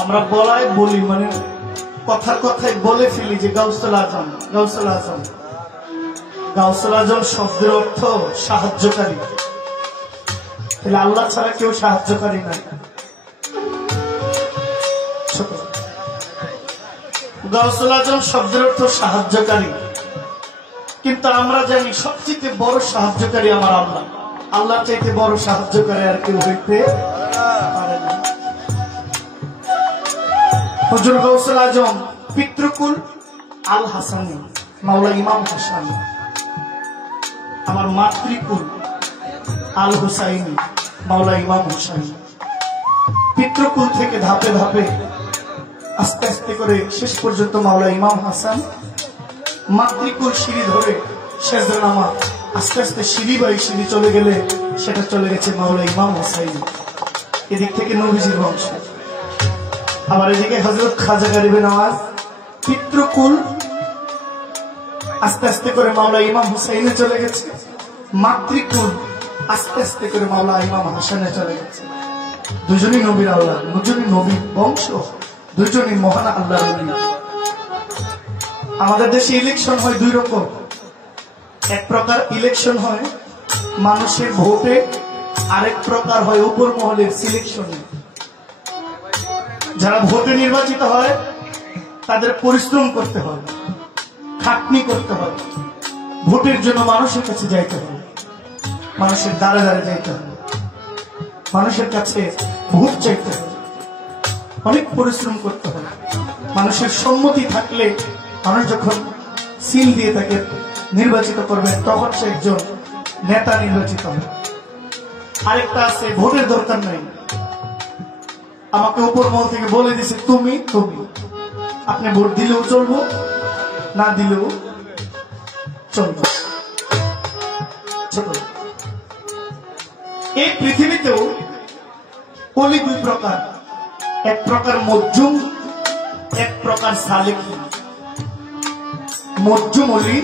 আমরা বলাই বলি মানে কথার কথায় বলে ফেলি যে গাউসুল আজম শব্দের অর্থ সাহায্যকারী তাহলে আল্লাহ ছাড়া কেউ সাহায্যকারী নাই গাউসুল আজম শব্দের অর্থ সাহায্যকারী কিন্তু আমরা জানি সবচেয়ে বড় সাহায্যকারী আমার আল্লাহ আল্লাহ চাইতে বড় সাহায্যকারী আর কেউ হইতে পারে না হুজুর গাউসুল আজম পিতৃকুল আল হাসানি মাওলা ইমাম হাসান আমার মাতৃকুল আল হুসাইনি মাওলা ইমাম হুসাইন পিতৃকুল থেকে ধাপে ধাপে আস্তে আস্তে করে শেষ পর্যন্ত মাওলা ইমাম হাসান মাতৃকুল সিঁড়ি ধরে শেষনামা আস্তে আস্তে সিঁড়ি বাই সিঁড়ি চলে গেলে সেটা চলে গেছে মাওলা ইমাম হুসাইন এদিক থেকে নবীজির বংশ আবার এদিকে হযরত খাজা গরিবে নওয়াজ পিতৃকুল আস্তে আস্তে করে মাওলা ইমাম হুসাইনে চলে গেছে মাতৃকুল আস্তে আস্তে করে মাওলা ইমাম হাসানে চলে গেছে দুজনই নবীর আল্লাহ দুজনই নবীর বংশ দুজনই মহান আল্লাহর নবী আমাদের দেশে ইলেকশন হয় দুই রকম এক প্রকার ইলেকশন হয় মানুষের ভোটে আরেক প্রকার হয় উপর মহলের সিলেকশনে যারা ভোটে নির্বাচিত হয় তাদের পরিশ্রম করতে হয় খাটনি করতে হয় ভোটের জন্য মানুষের কাছে যাইতে হবে মানুষের দ্বারে দ্বারে যাইতে হবে মানুষের কাছে ভোট চাইতে হবে অনেক পরিশ্রম করতে হবে মানুষের সম্মতি থাকলে মানুষ যখন সিল দিয়ে তাকে নির্বাচিত করবে তখন সে একজন নেতা নির্বাচিত হবে আরেকটা আছে ভোটের দরকার নাই আমাকে উপর মহল থেকে বলে দিছে তুমি আপনি ভোট দিলেও চলবো না দিলেও চলবো ছোট এই পৃথিবীতেও অলি দুই প্রকার এক প্রকার মজ্জুম এক প্রকার সালেক মজ্জুম অলি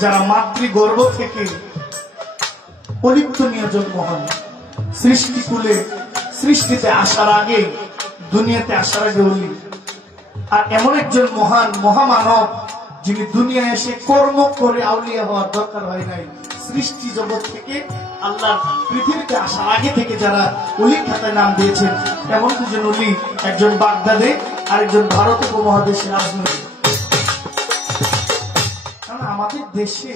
যারা মাতৃগর্ভ থেকে অলিপ্ত নিয়ে জন্ম হয় সৃষ্টিকুলে সৃষ্টিতে আসার আগে দুনিয়াতে আসার আগে অলি আর এমন একজন মহান মহামানব যিনি দুনিয়ায় এসে কর্ম করে আউলিয়া হওয়ার দরকার হয় নাই সৃষ্টি জগৎ থেকে আল্লাহ পৃথিবীতে আসার আগে থেকে যারা অলির খাতায় নাম দিয়েছেন এমন দুজন অলি একজন বাগদাদে আর একজন ভারত উপমহাদেশের রাজনৈতিক আমাদের দেশে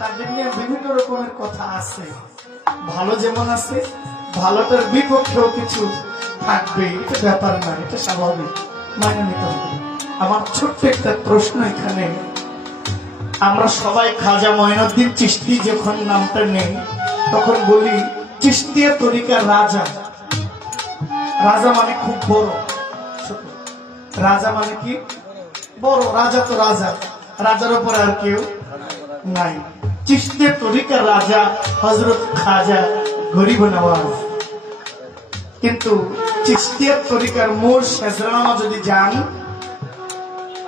তাদের নিয়ে বিভিন্ন রকমের কথা আছে, ভালো যেমন আছে ভালোটার বিপক্ষেও কিছু থাকবে, এটা ব্যাপার না, এটা স্বাভাবিক, মাইনে নিতে হবে। আমার ছোট্ট একটা প্রশ্ন এখানে, আমরা সবাই খাজা মঈনুদ্দিন চিশতি যখন নামটা নেই তখন বলি চিশতিয়া তরিকার রাজা। রাজা মানে খুব বড়, ছোট রাজা মানে কি বড়, রাজা তো রাজা, রাজার উপরে আর কেউ নাই। চিশতিয়া তরিকার রাজা হযরত খাজা গরিব নওয়াজ। কিন্তু চিশতিয়া তরিকার মূল শেজরানামা যদি যান,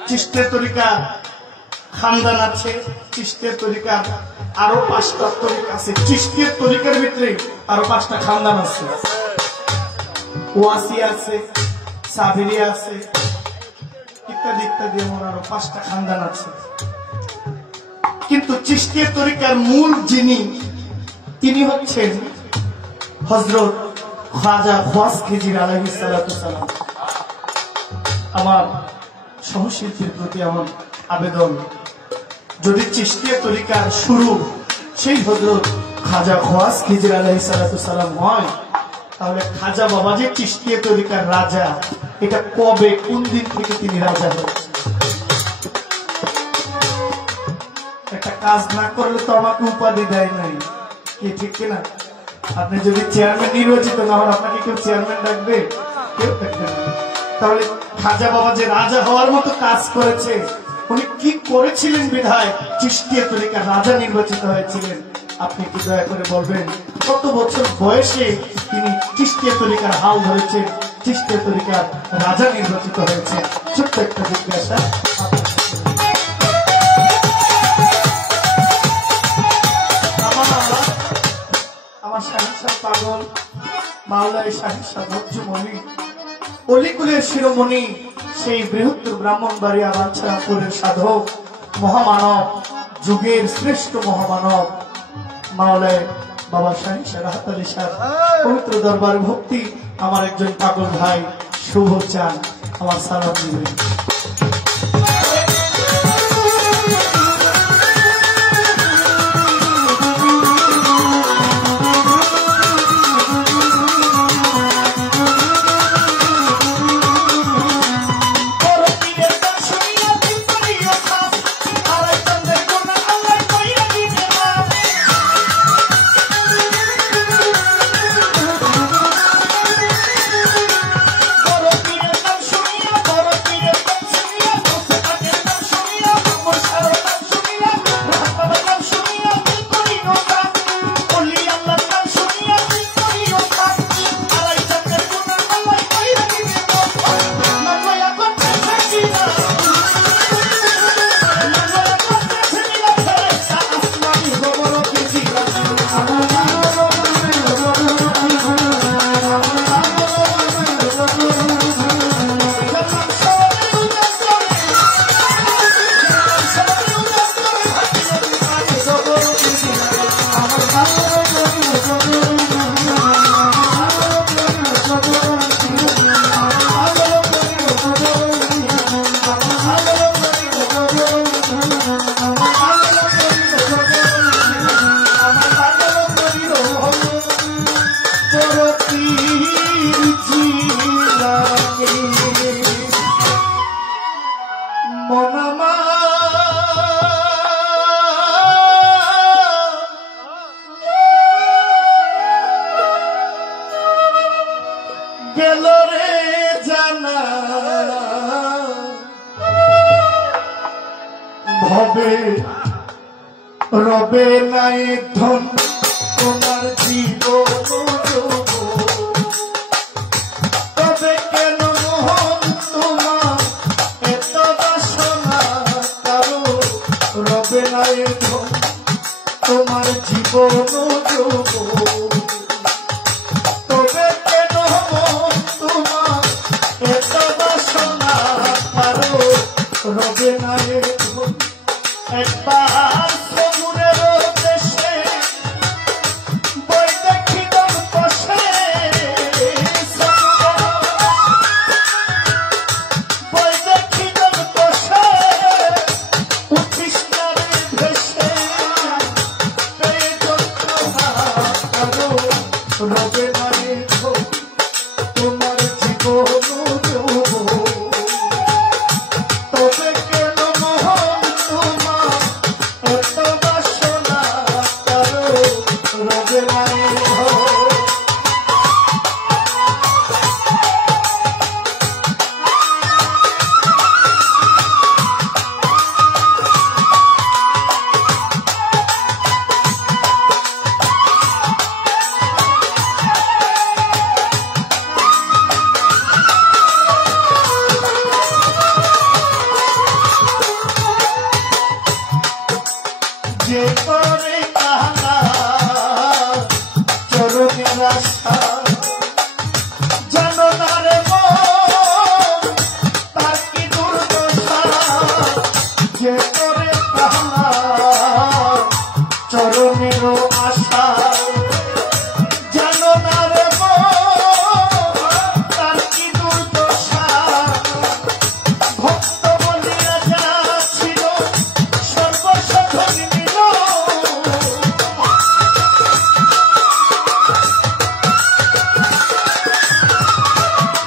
চিশতিয়া তরিকা খানদান আছে, চিশতিয়া তরিকার আরো 5টা তরিকা আছে, চিশতিয়া তরিকার ভিতরে আরো 5টা খানদান আছে, ওয়াসি আছে, সাবিরি আছে, ইত্যাদি ইত্যাদি, এমন আরো 5টা খানদান আছে। কিন্তু চিশতিয়া তরিকার মূল যিনি, তিনি হচ্ছেন হযরত খাজা খোয়াস খিজির আলাইহিস সালাতু সালাম। আমার সহশিল্পীর প্রতি আমার আবেদন, যদি চিশতিয়া তরিকার শুরু সেই হযরত খাজা খোয়াস খিজির আলাইহিস সালাতু সালাম হয়, তাহলে খাজা বাবাজি চিশতিয়া তরিকার রাজা, এটা কবে কোন দিন থেকে তিনি রাজা হয়েছেন? একটা কাজ না করলে তো আমাকে উপাধি দেয় নাই, কি ঠিক কিনা? আপনি যদি চেয়ারম্যান নির্বাচিত না হন, আপনাকে কেউ চেয়ারম্যান ডাকবে? কেউ ডাকবে না। তাহলে খাজা বাবা যে রাজা হওয়ার মতো কাজ করেছে, উনি কি করেছিলেন বিধায় চিশতিয়া তরিকার রাজা নির্বাচিত হয়েছিলেন? আপনি কি দয়া করে বলবেন কত বছর বয়সে তিনি চিশতিয়া তরিকার হাল ধরেছেন, চিশতিয়া তরিকার রাজা নির্বাচিত হয়েছে? ছোট্ট একটা জিজ্ঞাসা। আমার শাহিনশাহ পাগল মাওলাই শাহিনশাহ ধৈর্যমণি, অলিকুলের শিরোমণি, সেই বৃহত্তর ব্রাহ্মণবাড়িয়া বাঞ্ছারামপুরের সাধক মহামানব, যুগের শ্রেষ্ঠ মহামানব মাওলাই বাবা শাহিনশাহ রাহাত আলী শাহ পবিত্র দরবার ভক্তি আমার একজন পাগল ভাই শুভ চান আমার সালাম দিবেন। রবে নাই ধন তোমার জীবন, তবে কেন মোহন তোমার এত বাসনা কারো? রবে নাই ধন তোমার জীবন, তবে কেন মোহন তোমার এত বাসনা কারো? রবে নাই ধন একবার সমুদ্রের দেশে বই দেখি দল বসে, বই দেখি দল বসে, উঠিস না রে যে করে তাহার চরণেরও আশা জানো না রে তার কি দুর্দশা ভক্ত বলিয়া যা ছিল সর্বসাধন নিল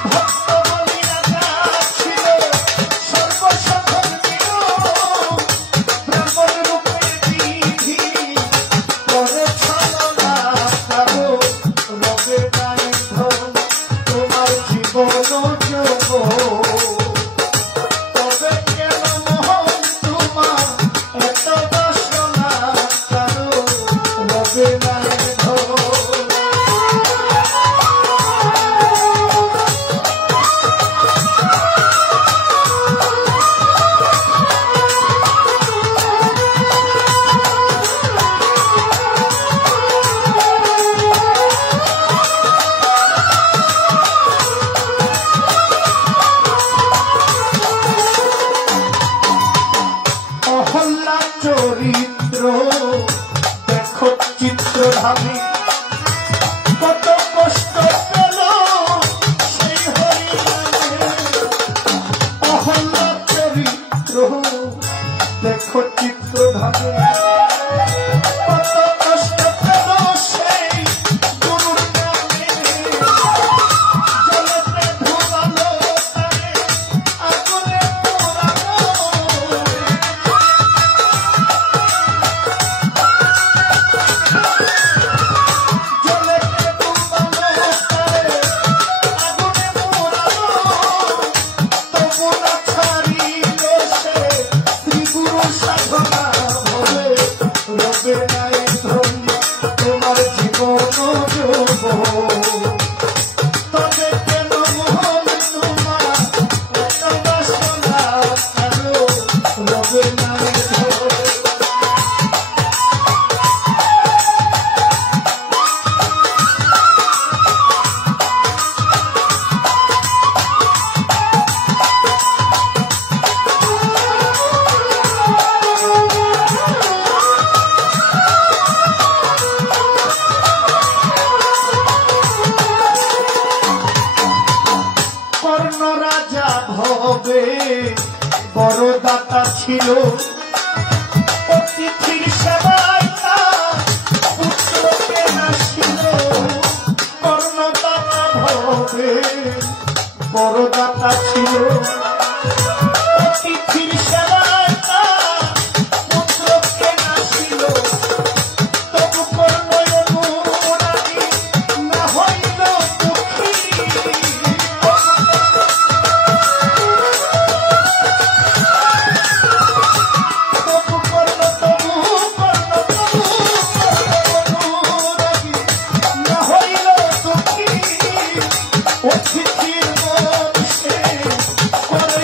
ভক্ত বলিয়া যা ছিল সর্বসাধন নিল ব্রাহ্মণ রূপে বিধি করে ছলনা কারো রবে নাই ধন তোমার জীবন যোগ তবে কেন মোহন তোমার এত বাসনা কারো রবে নাই ধন অহল্লা চরিত্র দেখো চিত্রধামী কত কষ্ট পেল সেই হরিনামে অহল্লা চরিত্র দেখো চিত্রধামী কত কষ্ট পেল সেই গুরুর নামে জলতে ধুলালো তারে আগুনে পোড়ালো জলেতে ডুবালো তারে আগুনে পোড়ালো তবু না ছাড়িল সে শ্রীগুরু সাধনা ভবে রবে নাই ধন তোমার জীবন যোগ তবে কেন মোহন তোমার এত বাসনা কারো রবে নাই ধন কর্ণ রাজা ভবে বড় দাতা ছিল অতিথির সেবায় তার পুত্রকে নাসিল কর্ণ দাতা ভবে বড় দাতা ছিল অতিথির সেবায় তার পুত্রকে নাসিল তবু কর্ণ অনুরাগী না হইল দুঃখী তবু কর্ণ অনুরাগী না হইল দুঃখী অতিথির মন সে করে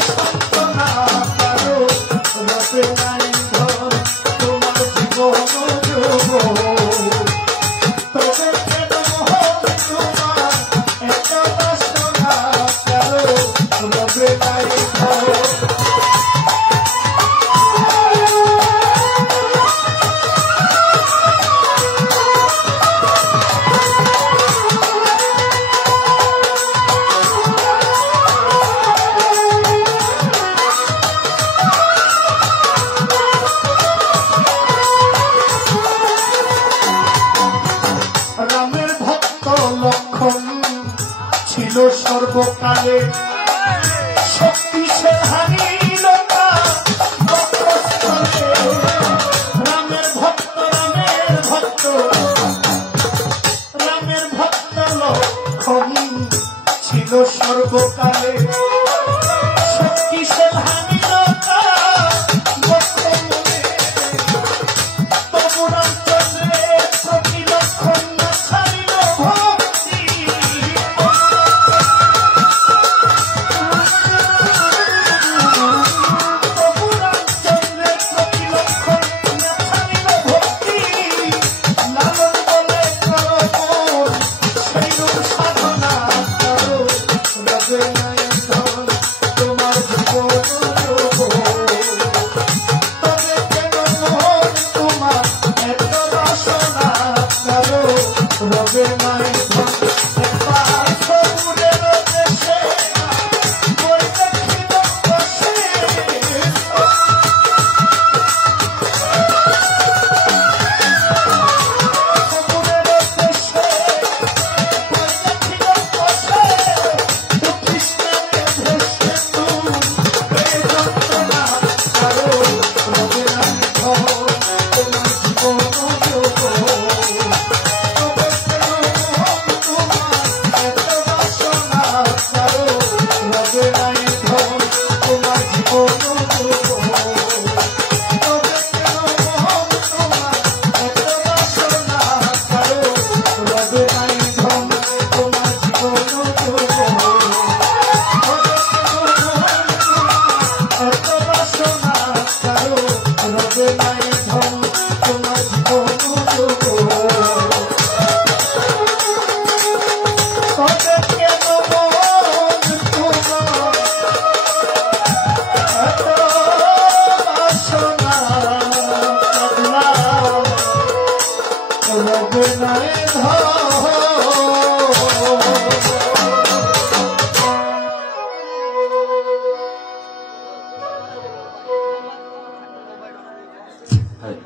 হ্যাঁ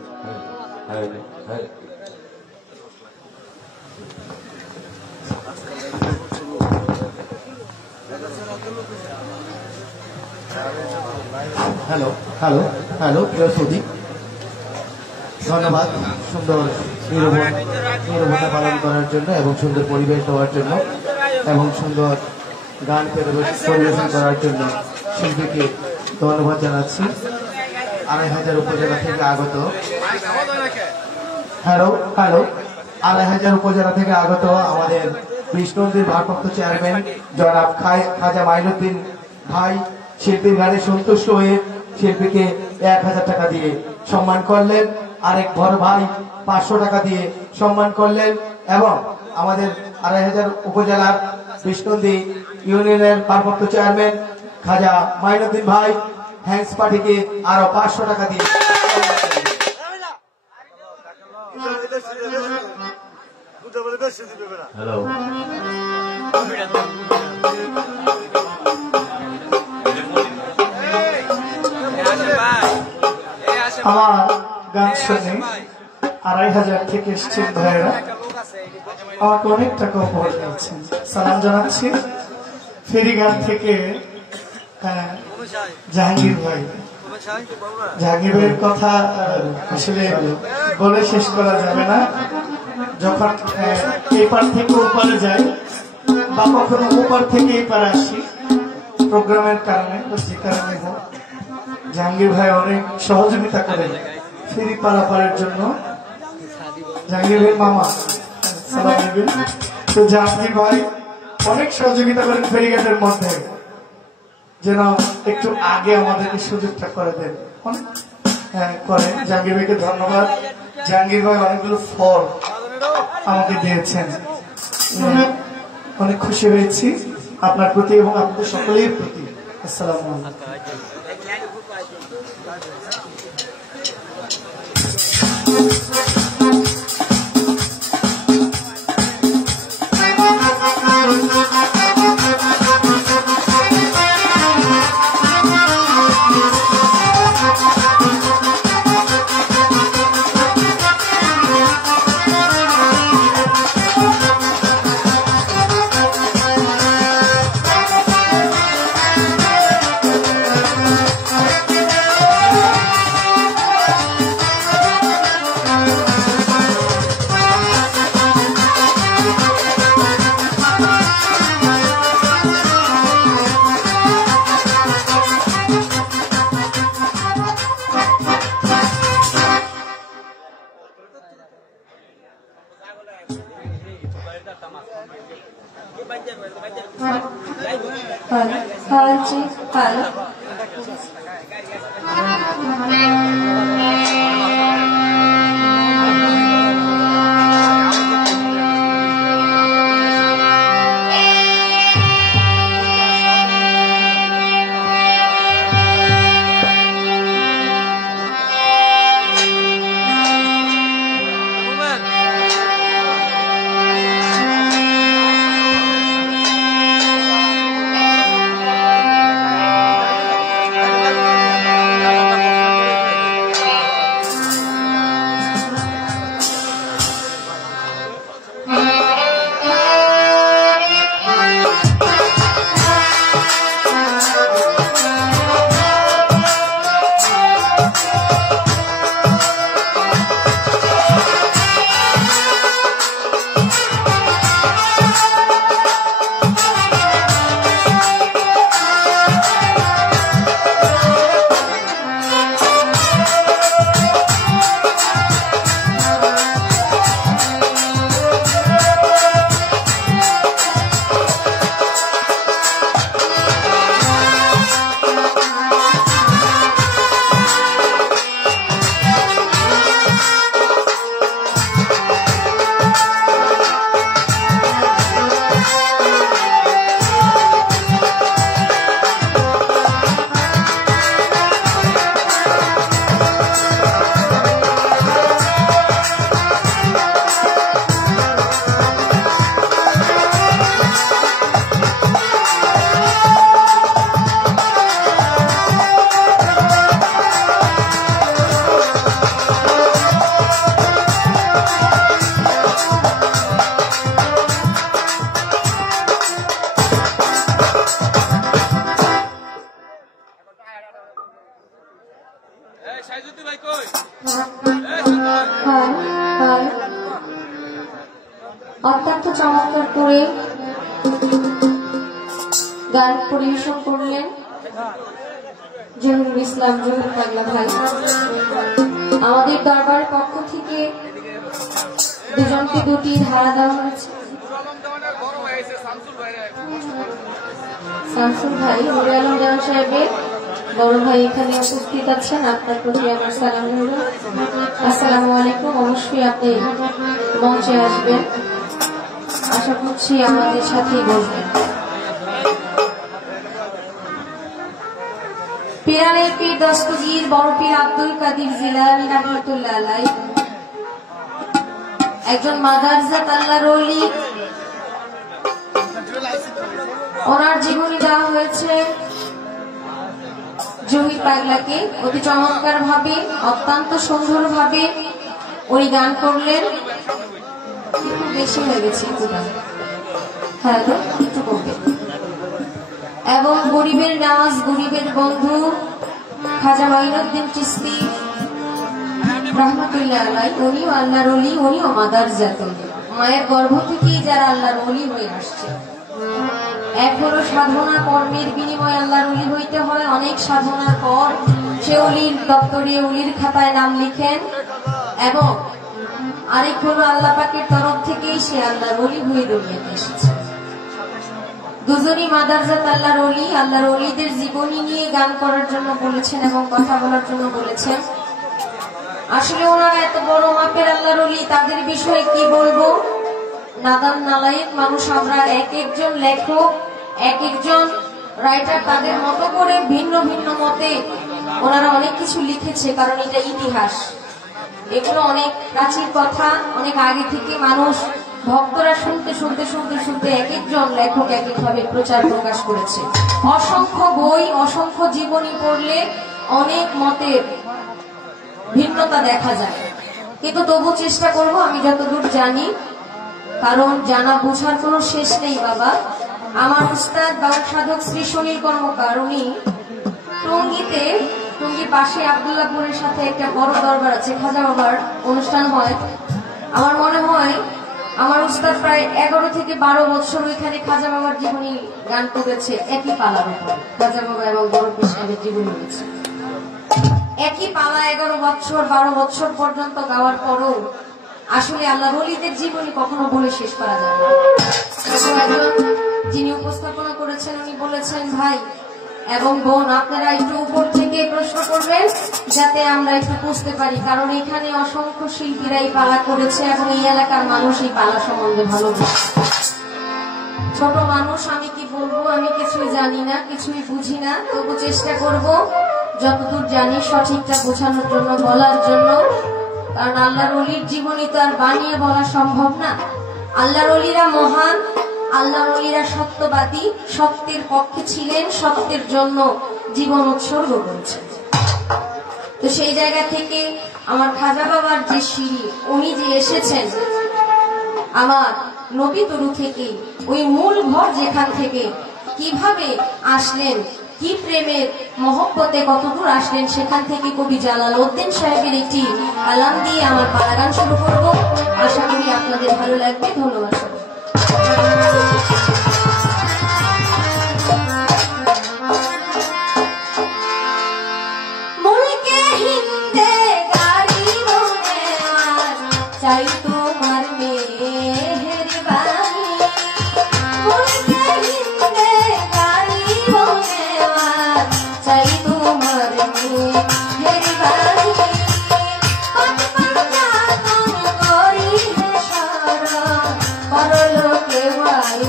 হ্যাঁ হ্যাঁ হ্যালো হ্যালো হ্যালো প্রিয় সৌদি, ধন্যবাদ সুন্দর নিরবতা পালন করার জন্য এবং সুন্দর পরিবেশ দেওয়ার জন্য এবং সুন্দর গান পরিবেশন করার জন্য শিল্পীকে ধন্যবাদ জানাচ্ছি। ২৫০০ উপজেলা থেকে আগত হ্যালো হ্যালো ২৫০০ উপজেলা থেকে আগত আমাদের বিষ্ণুনদীর ভারপ্রাপ্ত চেয়ারম্যান জনাব খাজা মাইনুদ্দিন ভাই শিল্পীর গানে সন্তুষ্ট হয়ে শিল্পীকে ১০০০ টাকা দিয়ে সম্মান করলেন। আরেক বড় ভাই ৫০০ টাকা দিয়ে সম্মান করলেন এবং আমাদের ২৫০০ উপজেলার বিষ্ণুনদী ইউনিয়নের ভারপ্রাপ্ত চেয়ারম্যান খাজা মাইনুদ্দিন ভাই হ্যান্ডস পার্টিকে আরো ৫০০ টাকা দিয়ে হ্যালো আমার গান শুনে ২৫০০ থেকে এসছেন ভাইয়েরা, আমাকে অনেক টাকা উপহার দিয়েছেন, সালাম জানাচ্ছি। ফেরিঘাট থেকে জাহাঙ্গীর ভাই, জাহাঙ্গীরের কথা আসলে বলে শেষ করা যাবে না। যখন এপার থেকে ওপারে যাই বা কখনো ওপার থেকে এপারে আসি প্রোগ্রামের কারণে, যে কারণে হোক, জাহাঙ্গীর ভাই অনেক সহযোগিতা করেন ফেরি পারাপারের জন্য। জাহাঙ্গীর ভাই মামা সালাম নেবেন। তো জাহাঙ্গীর ভাই অনেক সহযোগিতা করেন ফেরিঘাটের মধ্যে, যেন একটু আগে আমাদেরকে সুযোগটা করে দেন, করেন। জাহাঙ্গীর ভাইকে ধন্যবাদ। জাহাঙ্গীর ভাই অনেকগুলো ফল আমাকে দিয়েছেন, অনেক খুশি হয়েছি আপনার প্রতি এবং আপনাদের সকলের প্রতি। আসসালামু আলাইকুম। অত্যন্ত চমৎকার করে গান পরিবেশন করলেন জহুরুল ইসলাম জহুর পাগলা ভাই। আমাদের দরবারের পক্ষ থেকে দুজনকে দুটি ধারা দেওয়া হয়েছে। শামসুল ভাই নুরে আলম দেওয়ান সাহেবের বড় ভাই এখানে উপস্থিত আছেন, আপনার প্রতি আমার সালাম রইল। আসসালামু আলাইকুম। অবশ্যই আপনি মঞ্চে আসবেন, আশা করছি আমাদের সাথেই বলবেন। পীরানের পীর দস্তগীর বড় পীর আব্দুল কাদির জিলানী রাহমাতুল্লাহ আলাইহি একজন মাদারজাত আল্লাহর ওলি। ওনার জীবনী দেওয়া হয়েছে জহির পাগলাকে। অতি চমৎকার ভাবে অত্যন্ত সুন্দর ভাবে উনি গান করলেন। একটু বেশি হয়ে গেছে একটু গান, হ্যাঁ তো একটু কমবে। এবং গরিবের নাজ গরিবের বন্ধু খাজা মাইনুদ্দিন চিশতি রাহমাতুল্লাহ আলাইহি, উনিও আল্লাহর ওলি, উনিও মাদারজাত ওলি। মায়ের গর্ভ থেকেই যারা আল্লাহর ওলি হয়ে আসছে। এক হলো সাধনা কর্মের বিনিময়ে আল্লাহর ওলি হইতে হয়, অনেক সাধনার পর সে ওলির দপ্তরে ওলির খাতায় নাম লিখেন। এবং আরেক হলো আল্লাহ পাকের তরফ থেকেই সে আল্লাহর ওলি হয়ে দুনিয়াতে এসেছে। দুজনই মাদারজাত আল্লাহর ওলি। আল্লাহর ওলিদের জীবনী নিয়ে গান করার জন্য বলেছেন এবং কথা বলার জন্য বলেছেন। আসলে ওনারা এত বড় মাপের আল্লাহর ওলি, তাদের বিষয়ে কি বলবো। নাদান নালায়েক মানুষ আমরা। এক একজন লেখক, এক একজন রাইটার তাদের মতো করে ভিন্ন ভিন্ন মতে ওনারা অনেক কিছু লিখেছে, কারণ এটা ইতিহাস। এগুলো অনেক প্রাচীন কথা, অনেক আগে থেকে মানুষ ভক্তরা শুনতে শুনতে শুনতে শুনতে এক একজন লেখক এক একভাবে প্রচার প্রকাশ করেছে। অসংখ্য বই, অসংখ্য জীবনী পড়লে অনেক মতের ভিন্নতা দেখা যায়, কিন্তু তবু চেষ্টা করব আমি যতদূর জানি, কারণ জানা বোঝার কোনো শেষ নেই বাবা। আমার উস্তাদ বাউল সাধক শ্রী সুনীল কর্মকার, উনি টঙ্গীতে, টঙ্গীর পাশে আব্দুল্লাহপুরের সাথে একটা বড় দরবার আছে, খাজা বাবার অনুষ্ঠান হয়। আমার মনে হয় আমার উস্তাদ প্রায় 11 থেকে 12 বছর ওইখানে খাজা বাবার জীবনী গান করেছে, একই পালার উপর। খাজা বাবা এবং বড় পীর সাহেবের জীবনী হয়েছে একই পালা। 11 বছর 12 বছর পর্যন্ত গাওয়ার পরও আসলে আল্লাহর ওলিদের জীবনী কখনো বলে শেষ করা যায় না। একজন যিনি উপস্থাপনা করেছেন উনি বলেছেন, ভাই এবং বোন আপনারা একটু উপর থেকে প্রশ্ন করবেন যাতে আমরা একটু বুঝতে পারি, কারণ এখানে অসংখ্য শিল্পীরা এই পালা করেছে এবং এই এলাকার মানুষ এই পালা সম্বন্ধে ভালো বোঝে। ছোট মানুষ, আমি কি বলবো, আমি কিছুই জানি না, কিছুই বুঝি না, তবু চেষ্টা করব যতদূর জানি সঠিকটা বোঝানোর জন্য, বলার জন্য। কারণ আল্লাহর ওলির জীবনী তো আর বানিয়ে বলা সম্ভব না। আল্লাহর ওলিরা মহান, আল্লাহর ওলিরা সত্যবাদী, সত্যের পক্ষে ছিলেন, সত্যের জন্য জীবন উৎসর্গ করেছেন। তো সেই জায়গা থেকে আমার খাজা বাবার যে সিঁড়ি, উনি যে এসেছেন আমার নবী তরু থেকে, ওই মূল ঘর যেখান থেকে কিভাবে আসলেন, কি প্রেমের মহব্বতে কতদূর আসলেন, সেখান থেকে কবি জালালউদ্দিন সাহেবের একটি কালাম দিয়ে আমার পালা গান শুরু করব। আশা করি আপনাদের ভালো লাগবে। ধন্যবাদ। মুলকে হিন্দে গাড়ি মোনেওয়ার চাই তোমার মেহেরবানি, মুলকে হিন্দে গাড়ি মোনেওয়ার চাই তোমার মেহেরবানি, পঞ্জাতন করি হে শরণ পরলোকে ওয়াই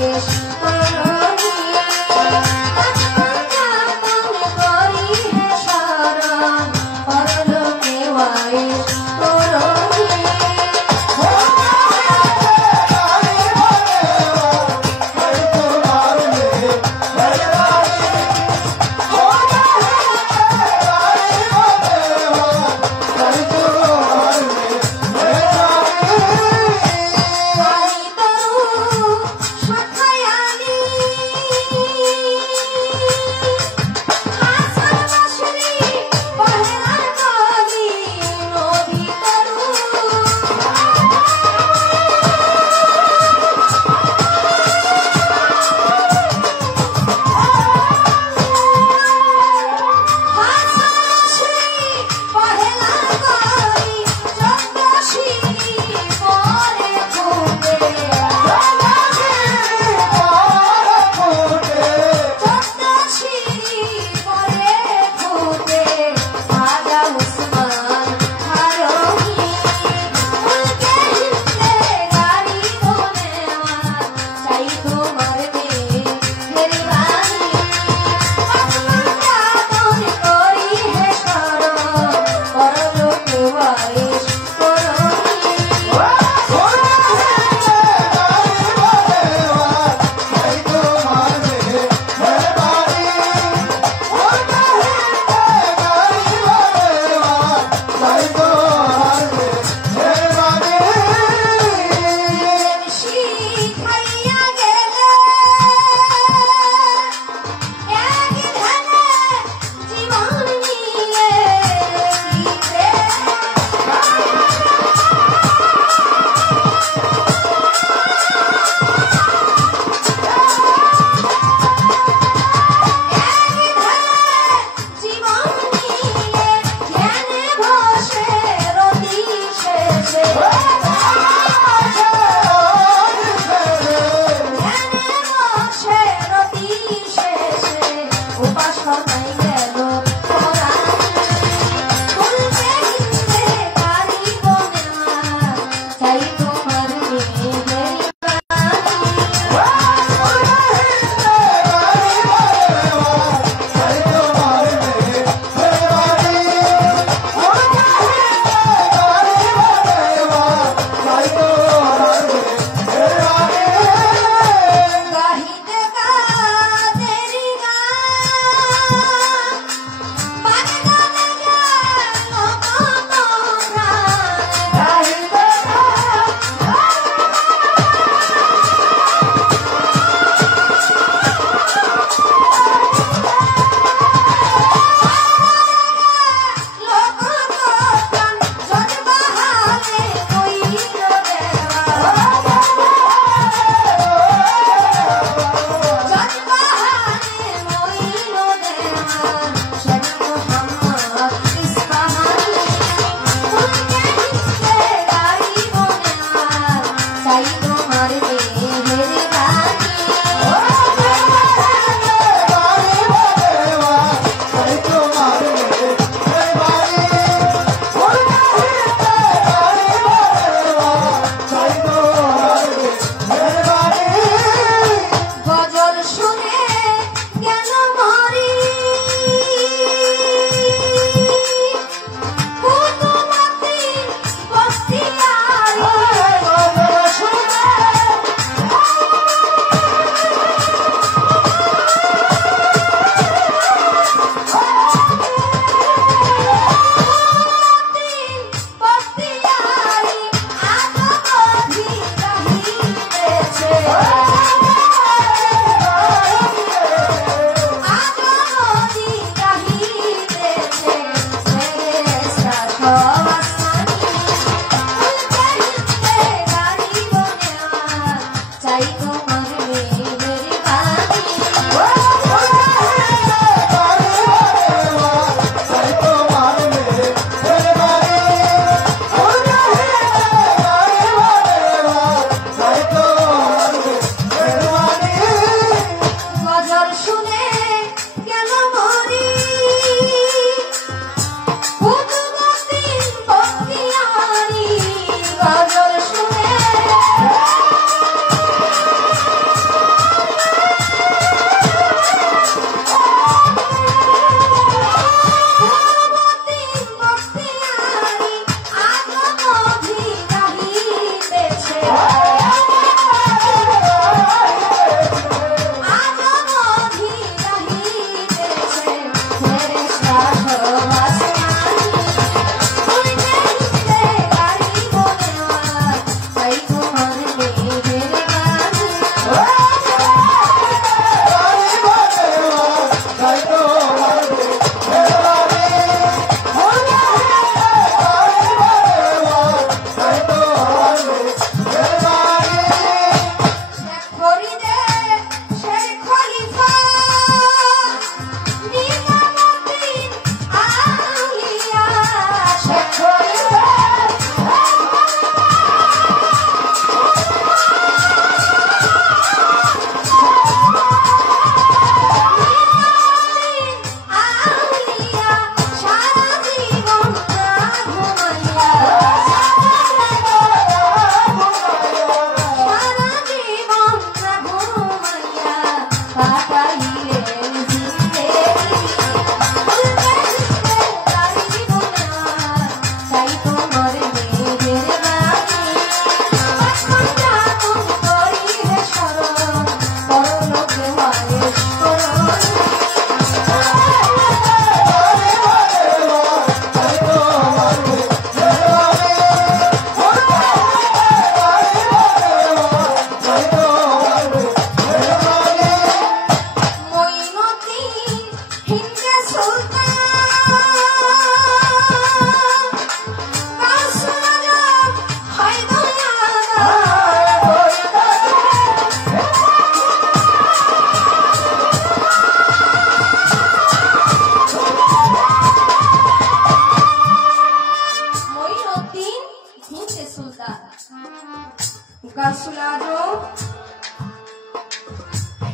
গাছুল আজম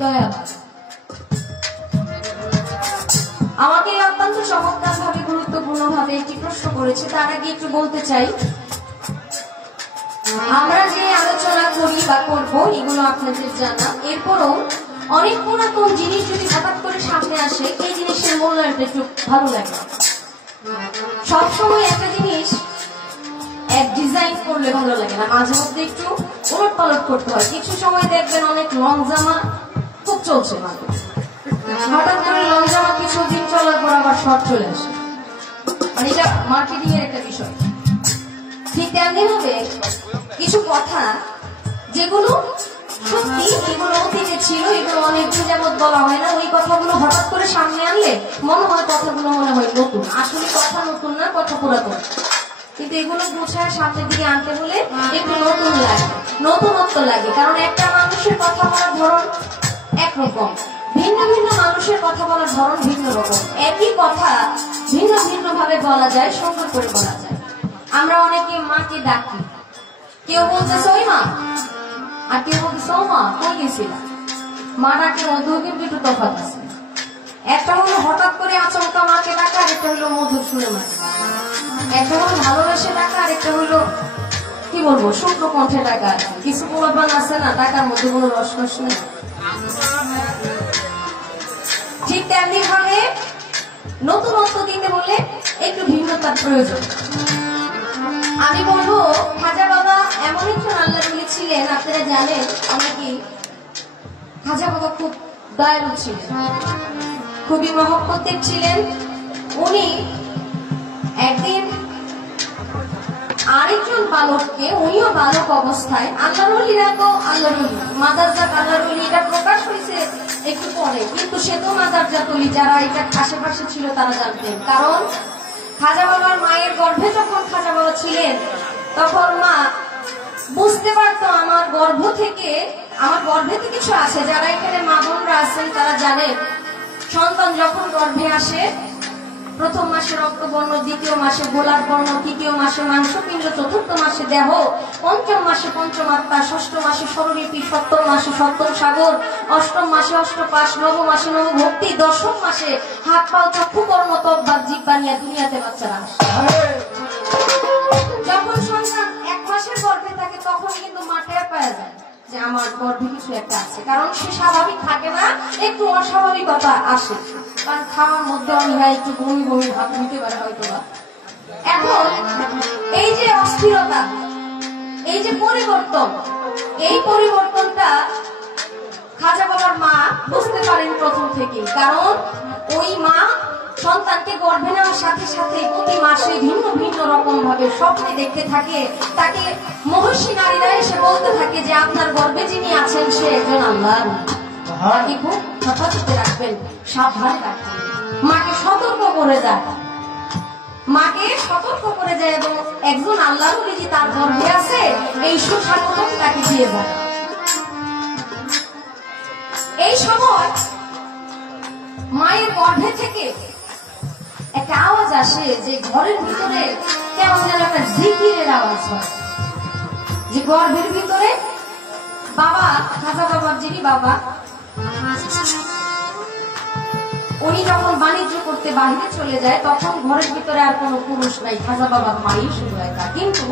দয়াবাদ আমাকে অত্যন্ত চমৎকার ভাবে গুরুত্বপূর্ণ ভাবে একটি প্রশ্ন করেছে। তার আগে একটু বলতে চাই, আমরা যে আলোচনা করি বা করবো এগুলো আপনাদের জানা, এরপরও অনেক পুরাতন জিনিস যদি হঠাৎ করে সামনে আসে এই জিনিসের মূল্যায়নটা একটু ভালো লাগে। সবসময় একটা জিনিস এক ডিজাইন করলে ভালো লাগে না, মাঝে মধ্যে একটু উলট পালট করতে হয়। কিছু সময় দেখবেন অনেক লং জামা খুব চলছে, হঠাৎ করে লং জামা কিছুদিন চলার পর আবার শর্ট চলে আসে, মানে এটা মার্কেটিং এর একটা বিষয়। ঠিক তেমনি ভাবে কিছু কথা যেগুলো সত্যি, এগুলো অতীতে ছিল, এগুলো অনেকদিন যাবৎ বলা হয় না, ওই কথাগুলো হঠাৎ করে সামনে আনলে মনে হয় কথাগুলো মনে হয় নতুন। আসলে কথা নতুন না, কথা পুরাতন, কিন্তু এগুলো গুছায় সামনের দিকে আনতে হলে একটু নতুন লাগে, নতুনত্ব লাগে। কারণ একটা মানুষের কথা বলার ধরন একরকম, ভিন্ন ভিন্ন মানুষের কথা বলার ধরন ভিন্ন রকম। একই কথা ভিন্ন ভিন্ন ভাবে বলা যায়, সুন্দর করে বলা যায়। আমরা অনেকে মাকে ডাকি, কেউ বলতেছে ওই মা, আর কেউ বলতেছে ও মা কই গেছিলাম। মা ডাকের মধ্যেও কিন্তু একটু তফাৎ আছে। একটা হলো হঠাৎ করে আচমকা মাকে ডাকা, আর একটা হলো মধুর সুরে মাকে ডাকা। একটা হলো ভালোবেসে ডাকা, আর একটা হলো কি বলবো শুক্র কণ্ঠে ডাকা। কিছু পোলাপান আছে না, ডাকার মধ্যে কোনো রস নেই। ঠিক তেমনি ভাবে নতুনত্ব দিতে হলে একটু ভিন্নতার প্রয়োজন। আমি বলবো খাজা বাবা এমন একজন আল্লাহ বলি ছিলেন, আপনারা জানেন অনেকেই, খাজা বাবা খুব দয়ালু ছিলেন, খুবই মহব্বতের ছিলেন। উনি একদিন আরেকজন বালককে, উনিও বালক অবস্থায়, আল্লাহর ওলিরা তো আল্লাহর ওলি, মাদারজাত আল্লাহর ওলি, এটা প্রকাশ হয়েছে একটু পরে, কিন্তু সে তো মাদারজাত ওলি, যারা এটা আশেপাশে ছিল তারা জানতেন। কারণ খাজা বাবার মায়ের গর্ভে যখন খাজা বাবা ছিলেন, তখন মা বুঝতে পারতো আমার গর্ভে তো কিছু আসে। যারা এখানে মা বোনরা আছেন তারা জানেন, সন্তান যখন গর্ভে আসে, প্রথম মাসে রক্তবর্ণ, দ্বিতীয় মাসে গোলাপ বর্ণ, তৃতীয় মাসে মাংসপিণ্ড, চতুর্থ মাসে দেহ, পঞ্চম মাসে পঞ্চমাত্মা, ষষ্ঠ মাসে স্বরলিপি, সপ্তম মাসে সপ্তম সাগর, অষ্টম মাসে অষ্টপাশ, নবম মাসে নবভক্তি, দশম মাসে হাত পাও চক্ষু কর্ম তদ্বাদ জিহ্বা নিয়ে দুনিয়াতে বাচ্চারা আসে। যখন সন্তান 1 মাসের গর্ভে থাকে তখন কিন্তু মা টের পাওয়া যায় যে আমার গর্ভে কিছু একটা আছে, কারণ সে স্বাভাবিক থাকে না, একটু অস্বাভাবিকতা আসে। কারণ খাওয়ার মধ্যে অনীহা, একটু বমি বমি ভাব নিতে পারে হয়তো বা। এখন এই যে অস্থিরতা, এই যে পরিবর্তন, এই পরিবর্তনটা খাজা বাবার মা বুঝতে পারেন প্রথম থেকেই। কারণ ওই মা সন্তানকে গর্ভে নেওয়ার সাথে সাথে প্রতি মাসে ভিন্ন ভিন্ন রকম ভাবে স্বপ্নে দেখতে থাকে। তাকে মহর্ষি নারীরা এসে বলতে থাকে যে আপনার গর্ভে যিনি আছেন সে একজন আল্লাহর ওলি, খুব হেফাজতে রাখবেন, সাবধানে রাখবেন। মাকে সতর্ক করে যায়, এবং একজন আল্লাহর ওলি যে তার গর্ভে আছে এই সুসংবাদ তাকে দিয়ে যায়। এই সময় মায়ের গর্ভে থেকে একটা আওয়াজ আসে যে ঘরের ভিতরে কেমন যেন একটা জিকিরের আওয়াজ হয়, যে গর্ভের ভিতরে বাবা, খাজা বাবার যিনি বাবা, উনি যখন বাণিজ্য করতে বাহিরে চলে যায় তখন ঘরের ভিতরে আর কোনো পুরুষ নাই, খাজা বাবার মাই শুধু একা। কিন্তু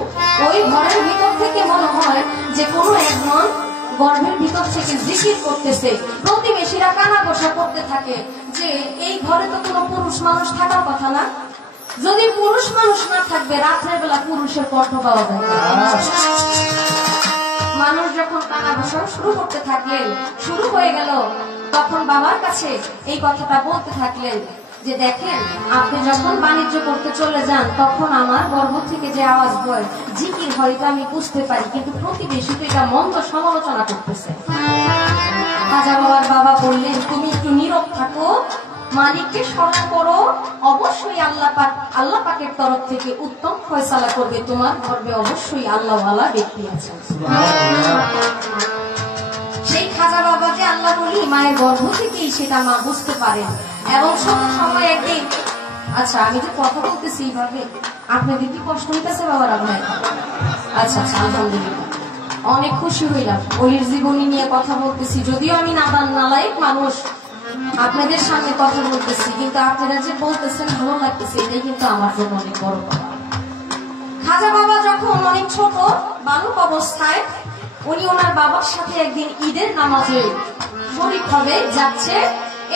ওই ঘরের ভিতর থেকে মনে হয় যে কোনো একজন গর্ভের ভিতর থেকে জিকির করতেছে। প্রতিবেশীরা কানা ঘোষা করতে থাকে যে এই ঘরে তো কোনো পুরুষ মানুষ থাকার কথা না, যদি পুরুষ মানুষ না থাকবে রাত্রের বেলা পুরুষের কণ্ঠ পাওয়া যায়। মানুষ যখন কানা ঘোষা শুরু হয়ে গেল, তখন বাবার কাছে এই কথাটা বলতে থাকলেন যে দেখেন, আপনি যখন বাণিজ্য করতে চলে যান তখন আমার গর্ভ থেকে যে আওয়াজ হয়, জিকির হয়, এটা আমি বুঝতে পারি, কিন্তু প্রতিবেশী তো এটা মন্দ সমালোচনা করতেছে। খাজা বাবার বাবা বললেন তুমি একটু নীরব থাকো, মালিককে স্মরণ করো, অবশ্যই আল্লাহ পাকের তরফ থেকে উত্তম ফয়সালা করবে, তোমার গর্ভে অবশ্যই আল্লাহওয়ালা ব্যক্তি আছে। সেই খাজা বাবা যে আল্লাহ বলি মায়ের গর্ভ থেকেই সেটা মা বুঝতে পারেন। এবং সব সময় একদিন, আচ্ছা আমি যে কথা বলতেছি এইভাবে আপনাদের কি কষ্ট হইতেছে বাবার? আপনার আচ্ছা আচ্ছা, আলহামদুলিল্লাহ। অনেক খুশি হইলাম। অলির জীবনী নিয়ে কথা বলতেছি, যদিও আমি নাদান নালায়েক মানুষ, আপনাদের সামনে কথা বলতেছি, কিন্তু আপনারা যে বলতেছেন ভালো লাগতেছে, এটাই কিন্তু আমার জন্য অনেক বড় কথা। খাজা বাবা যখন অনেক ছোট বালক অবস্থায় উনি ওনার বাবার সাথে একদিন ঈদের নামাজে শরীক হবে যাচ্ছে,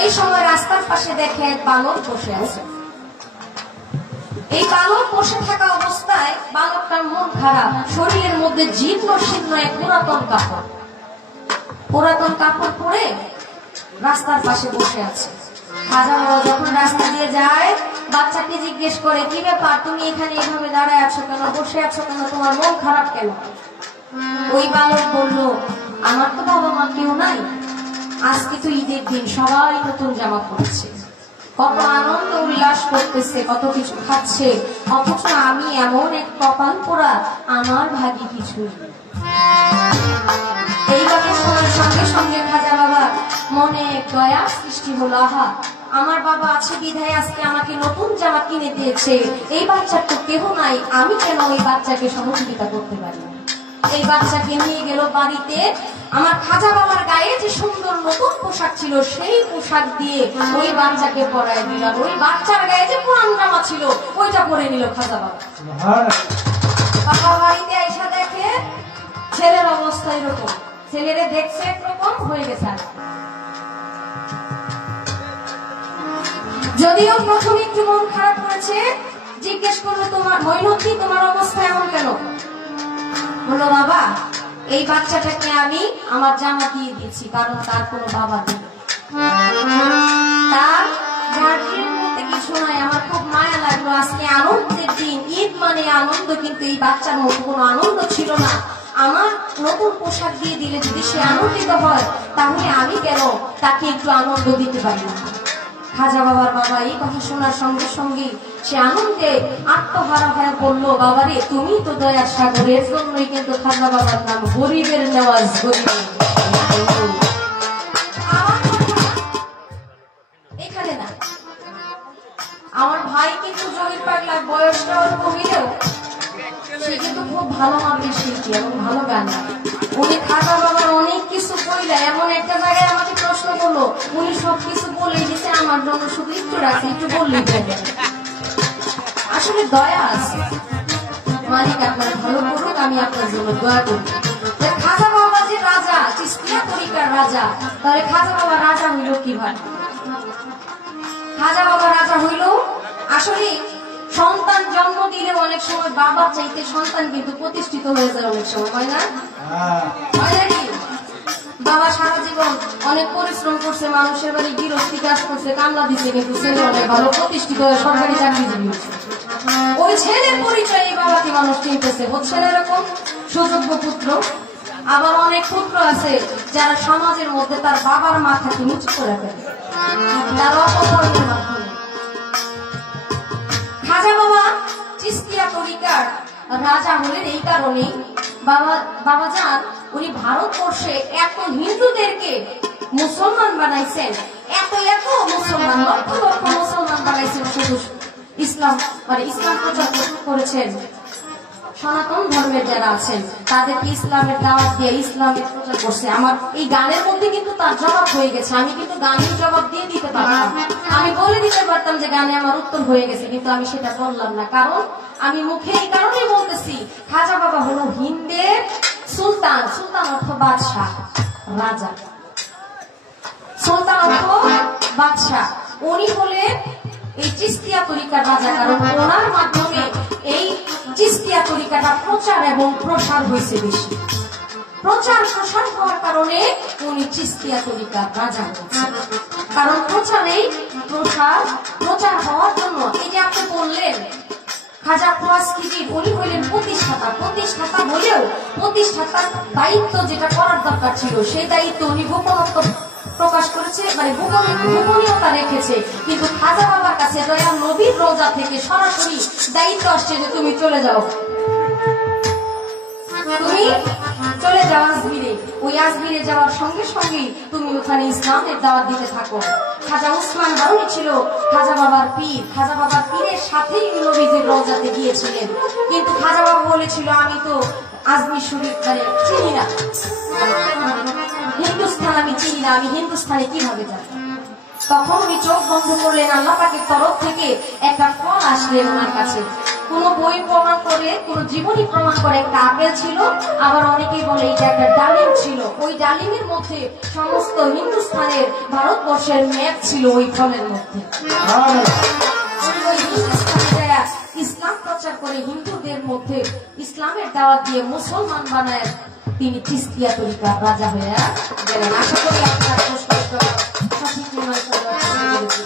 এই সময় রাস্তার পাশে দেখে এক বালক বসে আছে। এই বালক বসে থাকা অবস্থায় বালকটার মন খারাপ, শরীরের মধ্যে জীর্ণ শীর্ণ এক পুরাতন কাপড় পরে রাস্তার পাশে বসে আছে। খাজা বাবা যখন রাস্তা দিয়ে যায়, বাচ্চাকে জিজ্ঞেস করে, কি ব্যাপার, তুমি এখানে এভাবে দাঁড়ায় আছো কেন, বসে আছো কেন, তোমার মন খারাপ কেন? ওই বালক বলল, আমার তো বাবা মা কেউ নাই, আজকে তো ঈদের দিন, সবাই নতুন জামা পড়েছে, কত আনন্দ উল্লাস করতেছে, কত কিছু খাচ্ছে, অথচ আমি এমন এক কপাল পোড়া, আমার ভাগ্যে কিছুই। এই কথা শোনার সঙ্গে সঙ্গে খাজা বাবা মনে দয়া সৃষ্টি হলো, আহা, আমার বাবা আছে বিধায় আজকে আমাকে নতুন জামা কিনে দিয়েছে, এই বাচ্চার তো কেহ নাই, আমি কেন ওই বাচ্চাকে সহযোগিতা করতে পারি? এই বাচ্চাকে নিয়ে গেল বাড়িতে। আমার খাজা বাবার গায়ে যে সুন্দর নতুন পোশাক ছিল, সেই পোশাক দিয়ে ওই বাচ্চাকে পরায় দিলাম। ওই বাচ্চার গায়ে যে পুরান জামা ছিল, ওইটা পরে নিল খাজা বাবা। বাবা বাড়িতে আইসা দেখে ছেলের অবস্থা এরকম, ছেলেরে দেখছে একরকম, হয়ে গেছে। যদিও প্রথমে একটু মন খারাপ করেছে, জিজ্ঞেস করলো, তোমার মইনুদ্দি, তোমার অবস্থা এমন কেন? বললো, বাবা, এই বাচ্চাটাকে আমি আমার জামা দিয়ে দিয়েছি, কারণ তার কোনো বাবা নেই, তার গার্জিয়ান বলতে কিছু নাই। আমার খুব মায়া লাগলো, আজকে আনন্দের দিন, ঈদ মানে আনন্দ, কিন্তু এই বাচ্চার মধ্যে কোনো আনন্দ ছিল না। আমার নতুন পোশাক দিয়ে দিলে যদি সে আনন্দিত হয়, তাহলে আমি কেন তাকে একটু আনন্দ দিতে পারি না? খাজা বাবার বাবা এই কথা শোনার সঙ্গে সঙ্গে সে আনন্দে আত্মহারা হয়ে বললো, বাবারে, তুমি তো দয়ার সাগর, এর জন্যই কিন্তু খাজা বাবার নাম গরিবের নেওয়াজ। এখানে না, আমার ভাই কিন্তু জহির পাগলার বয়সটা অল্প হইলেও সে কিন্তু খুব ভালো মাপের শিল্পী এবং ভালো গান। উনি খাজা বাবার অনেক কিছু কইলা, এমন একটা জায়গায় আমাকে প্রশ্ন করলো, উনি সবকিছু বলে দিচ্ছে, আমার জন্য শুধু একটু রাখছে, একটু বললেই হবে। আসলে দয়া আছে, মালিক আপনার ভালো করুক, আমি আপনার জন্য দয়া করি। খাজা বাবা যে রাজা, চিস্তিয়া তরিকার রাজা, তাহলে খাজা বাবা রাজা হইল কিভাবে? খাজা বাবা রাজা হইল, আসলে সন্তান জন্ম দিলে অনেক সময় বাবার চাইতে সন্তান কিন্তু প্রতিষ্ঠিত হয়ে যায়, অনেক সময় হয় না? হয় নাকি? বাবা সারা জীবন অনেক পরিশ্রম করছে, মানুষের বাড়ি গৃহস্থী কাজ করছে, কামলা দিচ্ছে, কিন্তু ছেলে অনেক ভালো প্রতিষ্ঠিত হয়ে সরকারি চাকরিজীবী হচ্ছে। ওই ছেলের পরিচয় এই বাবাকে মানুষ চিনতেছে, হচ্ছে না এরকম সুযোগ্য পুত্র। আবার অনেক পুত্র আছে যারা সমাজের মধ্যে তার বাবার মাথাকে নিচু করে ফেলে, তার অপকর্মের মাধ্যমে। খাজা বাবা চিস্তিয়া তরিকার রাজা হলেন এই কারণেই, বাবা যান উনি ভারতবর্ষে এত হিন্দুদেরকে মুসলমান বানাইছেন, এত মুসলমান, লক্ষ লক্ষ মুসলমান বানাইছেন, শুধু ইসলাম মানে ইসলাম প্রচার করেছেন। সনাতন ধর্মের যারা আছেন তাদেরকে ইসলামের দাওয়াত দিয়ে ইসলামের প্রচার করছে। আমার এই গানের মধ্যে কিন্তু তার জবাব হয়ে গেছে, আমি কিন্তু গানের জবাব দিয়ে দিতে পারতাম, আমি বলে দিতে পারতাম যে গানে আমার উত্তর হয়ে গেছে, কিন্তু আমি সেটা বললাম না, কারণ আমি মুখে এই কারণেই বলতেছি, খাজা বাবা হলো হিন্দের সুলতান। সুলতান অর্থ বাদশাহ, রাজা, সুলতান অর্থ বাদশাহ। উনি হলেন এই চিস্তিয়া তরিকার রাজা, কারণ ওনার মাধ্যমে এই চিস্তিয়া তরিকাটা প্রচার এবং প্রসার হয়েছে বেশি। প্রচার প্রসার হওয়ার কারণে উনি চিস্তিয়া তরিকার রাজা হয়েছেন, কারণ প্রচারেই প্রচার হওয়ার জন্য। এই যে আপনি বললেন খাজা খোয়াজকিজি, উনি হইলেন প্রতিষ্ঠাতা। প্রতিষ্ঠাতা হলেও প্রতিষ্ঠাতার দায়িত্ব যেটা করার দরকার ছিল, সেই দায়িত্ব উনি গোপনত্ব প্রকাশ করেছে, মানে গোপনীয়তা রেখেছে। কিন্তু খাজা বাবার কাছে দয়াল নবীর রোজা থেকে সরাসরি দায়িত্ব আসছে যে তুমি চলে যাও, তুমি চলে যাও আজমিরে। ওই আজমিরে যাওয়ার সঙ্গে সঙ্গে তুমি ওখানে ইসলামের দাওয়াত দিতে থাকো। খাজা উসমান বারুনি ছিল খাজা বাবার পীর, খাজা বাবার পীরের সাথেই নবীজির রওজাতে গিয়েছিলেন, কিন্তু খাজা বাবা বলেছিল আমি তো আজমির শরীফ মানে চিনি না, হিন্দুস্থান আমি চিনি না, আমি হিন্দুস্থানে কিভাবে যাবো। তখন উনি চোখ বন্ধ করলেন, আল্লাহ পাকের তরফ থেকে একটা ফল আসলেন ওনার কাছে। কোন বই প্রমাণ করে, কোন জীবনী প্রমাণ করে একটা আপেল ছিল, আবার অনেকেই বলে এটা একটা ডালিম ছিল। ওই ডালিমের মধ্যে সমস্ত হিন্দুস্থানের, ভারতবর্ষের ম্যাপ ছিল ওই ফলের মধ্যে। ওই হিন্দুস্থানীরা ইসলাম প্রচার করে হিন্দুদের মধ্যে ইসলামের দাওয়াত দিয়ে মুসলমান বানায় তিনি চিস্তিয়া তরিকার রাজা হয়ে গেলেন। আশা করি আপনার প্রশ্ন সঠিক নির্ণয় করতে পেরেছি।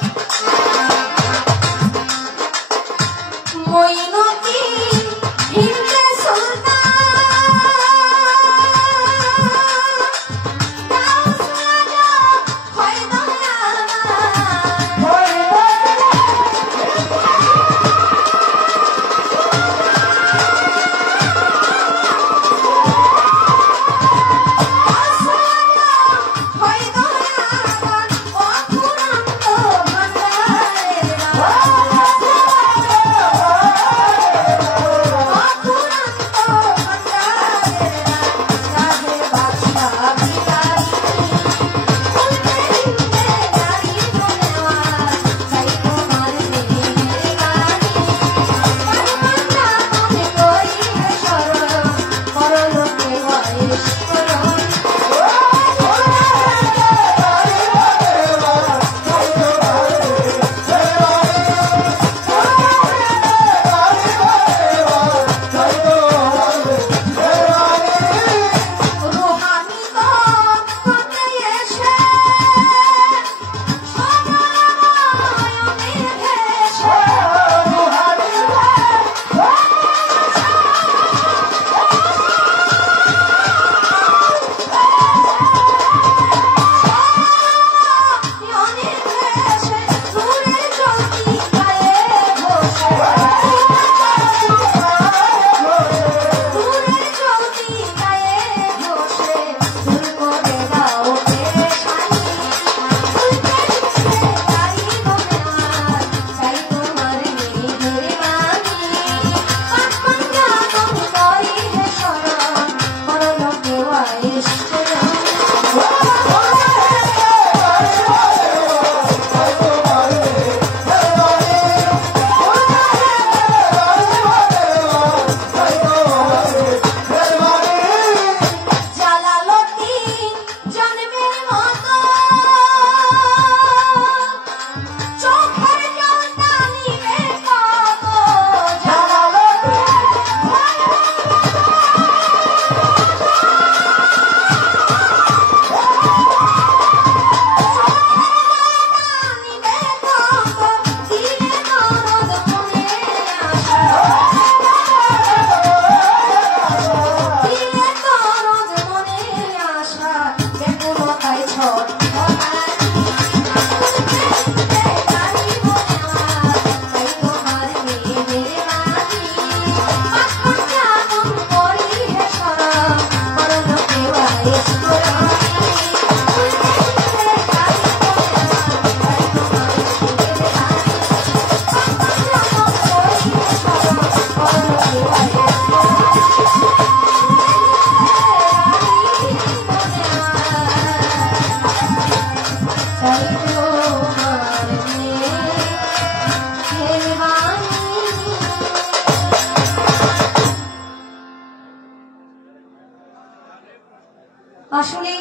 আসলে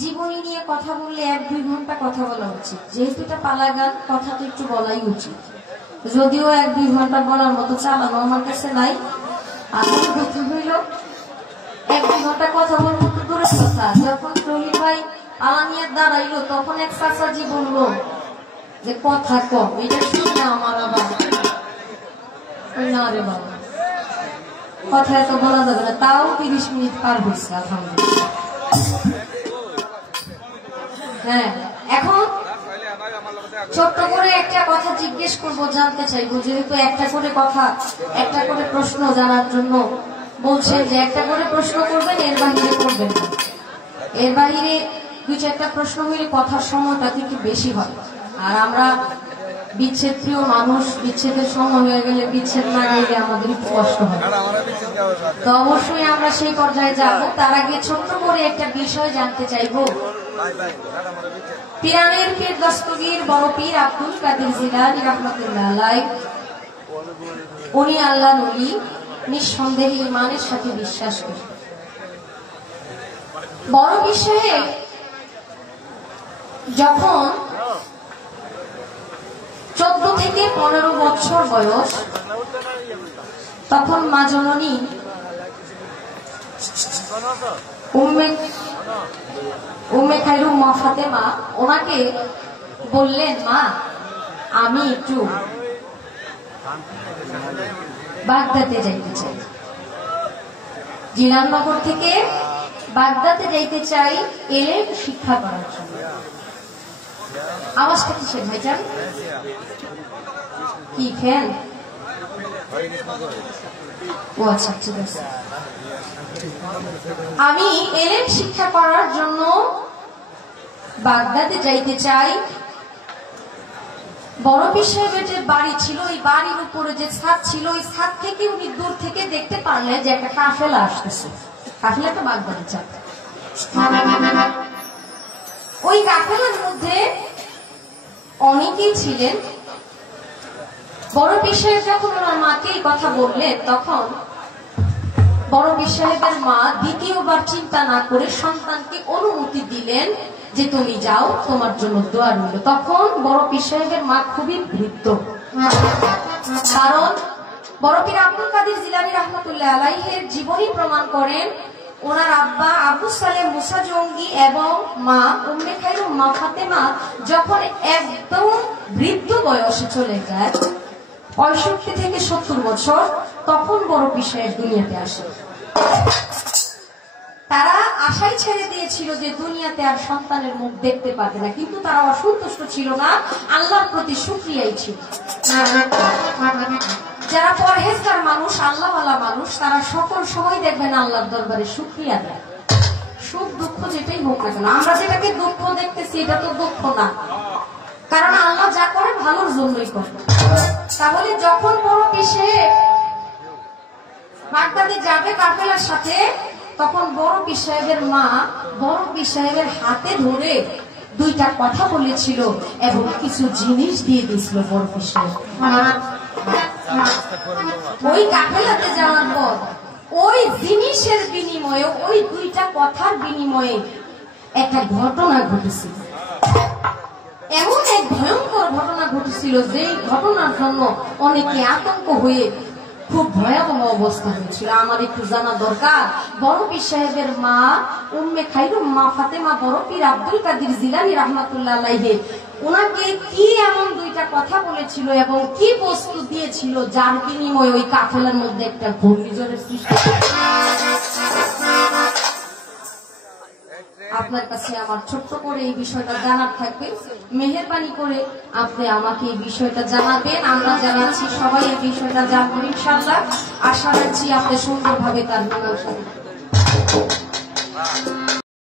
জীবনী নিয়ে কথা বললে 1-2 ঘন্টা কথা বলা উচিত, যেহেতু এটা পালা গান, কথা তো একটু বলাই উচিত। যদিও 1-2 ঘন্টা বলার মতো চালানো আমার কাছে নাই। আসলে কথা হইল 1-2 ঘন্টা কথা বলবো তো দূরের কথা। যখন রহিম ভাই আলানিয়ার দাঁড়াইলো তখন এক চাচাজি বললো যে কথা কম, এটা ঠিক না আমার আবার না রে বাবা, কথা এত বলা যাবে না। তাও 30 মিনিট পার হয়েছে আলহামদুলিল্লাহ। হ্যাঁ, এখন ছোট্ট করে একটা কথা জিজ্ঞেস করবো, জানতে চাইবো, যেহেতু একটা করে কথা, একটা করে প্রশ্ন জানার জন্য বলছেন যে একটা করে প্রশ্ন করবেন, এর বাহিরে করবেন না। এর বাহিরে 2-4টা প্রশ্ন হইলে কথার সময়টা একটু বেশি হয়। আর আমরা বিচ্ছেদ প্রিয় মানুষ, বিচ্ছেদের সময় হয়ে গেলে বিচ্ছেদ না গেলে আমাদের একটু কষ্ট হয়। তো অবশ্যই আমরা সেই পর্যায়ে যাব। তার আগে ছোট্ট করে একটা বিষয় জানতে চাইব। পিরানের পীর দস্তগীর বড় পীর আব্দুল কাদের জিলানী রাহমাতুল্লাহ আলাইহি, উনি আল্লাহর ওলি, নিঃসন্দেহে ঈমানের সাথে বিশ্বাস করেন। বড় বিষয়ে যখন 14 থেকে 15 বছর বয়স, তখন মা জননী উম্মে খায়রুম মা ফাতেমা ওনাকে বললেন, মা আমি একটু বাগদাদে যাইতে চাই, জিলাননগর থেকে বাগদাদে যাইতে চাই এলেম শিক্ষা করার জন্য। আওয়াজটা কিসের ভাইজান? কি ফ্যান? ও আচ্ছা, ঠিক আছে। আমি এলেম শিক্ষা করার জন্য বাগদাদে যাইতে চাই। বড় পীর সাহেবের যে বাড়ি ছিল, ওই বাড়ির উপরে যে ছাদ ছিল, ওই ছাদ থেকে উনি দূর থেকে দেখতে পারলেন যে একটা কাফেলা আসতেছে। কাফেলাটা বাগদাদে যাবে। ওই কাফেলার মধ্যে অনেকেই ছিলেন। বড় পীর সাহেব যখন ওনার মাকে এই কথা বললেন, তখন বড় পীর সাহেবের মা দ্বিতীয়বার চিন্তা না করে সন্তানকে অনুমতি দিলেন যে তুমি যাও, তোমার জন্য দোয়া রইল। তখন বড় পীর সাহেবের মা খুবই বৃদ্ধ, কারণ বড় পীর আব্দুল কাদের জিলানী রাহমাতুল্লাহ আলাইহির জীবনী প্রমাণ করেন ওনার আব্বা আবু সালেহ মুসা জঙ্গি এবং মা উম্মে খায়রুম মা ফাতেমা যখন একদম বৃদ্ধ বয়সে চলে যায়, 65 থেকে 70 বছর, তখন বড় পীর সাহেব দুনিয়াতে আসে। তারা আশাই ছেড়ে দিয়েছিল যে দুনিয়াতে আর সন্তানের মুখ দেখতে পাবে না, কিন্তু তারা অসন্তুষ্ট ছিল না, আল্লাহর প্রতি শুকরিয়াই ছিল। যারা পরহেজগার মানুষ, আল্লাহওয়ালা মানুষ, তারা সকল সময় দেখবেন আল্লাহর দরবারে শুকরিয়া দেয়। সুখ দুঃখ যেটাই হোক না কেন, আমরা যেটাকে দুঃখ দেখতেছি এটা তো দুঃখ না, কারণ আল্লাহ যা করে ভালোর জন্যই করে। তাহলে যখন বড় পীর সাহেব বাগদাদে যাবে কাফেলার সাথে, তখন বড় পীর সাহেবের মা বড় পীর সাহেবের হাতে ধরে দুইটা কথা বলেছিল এবং কিছু জিনিস দিয়ে দিয়েছিল বড় পীর সাহেব। ওই কাফেলাতে যাওয়ার পর ওই জিনিসের বিনিময়ে, ওই দুইটা কথার বিনিময়ে একটা ঘটনা ঘটেছিল। এমন এক ভয়ঙ্কর ঘটনা ঘটেছিল, যে ঘটনার জন্য অনেকে আতঙ্ক হয়ে খুব ভয়াবহ অবস্থা হয়েছিল। আমার একটু জানা দরকার, বড় পীর সাহেবের মা উম্মে খায়রুম মা ফাতেমা বড় পীর আব্দুল কাদের জিলানী রাহমাতুল্লাহ আলাইহি ওনাকে কি এমন দুইটা কথা বলেছিল এবং কি বস্তু দিয়েছিল যার বিনিময়ে ওই কাফেলার মধ্যে একটা ঘূর্ণিঝড়ের সৃষ্টি। আপনার কাছে আমার ছোট্ট করে এই বিষয়টা জানার থাকবে, মেহেরবানি করে আপনি আমাকে এই বিষয়টা জানাবেন। আমরা জানাচ্ছি, সবাই এই বিষয়টা জানবেন ইনশাআল্লাহ। আশা রাখছি আপনি সুন্দরভাবে তার মীমাংসা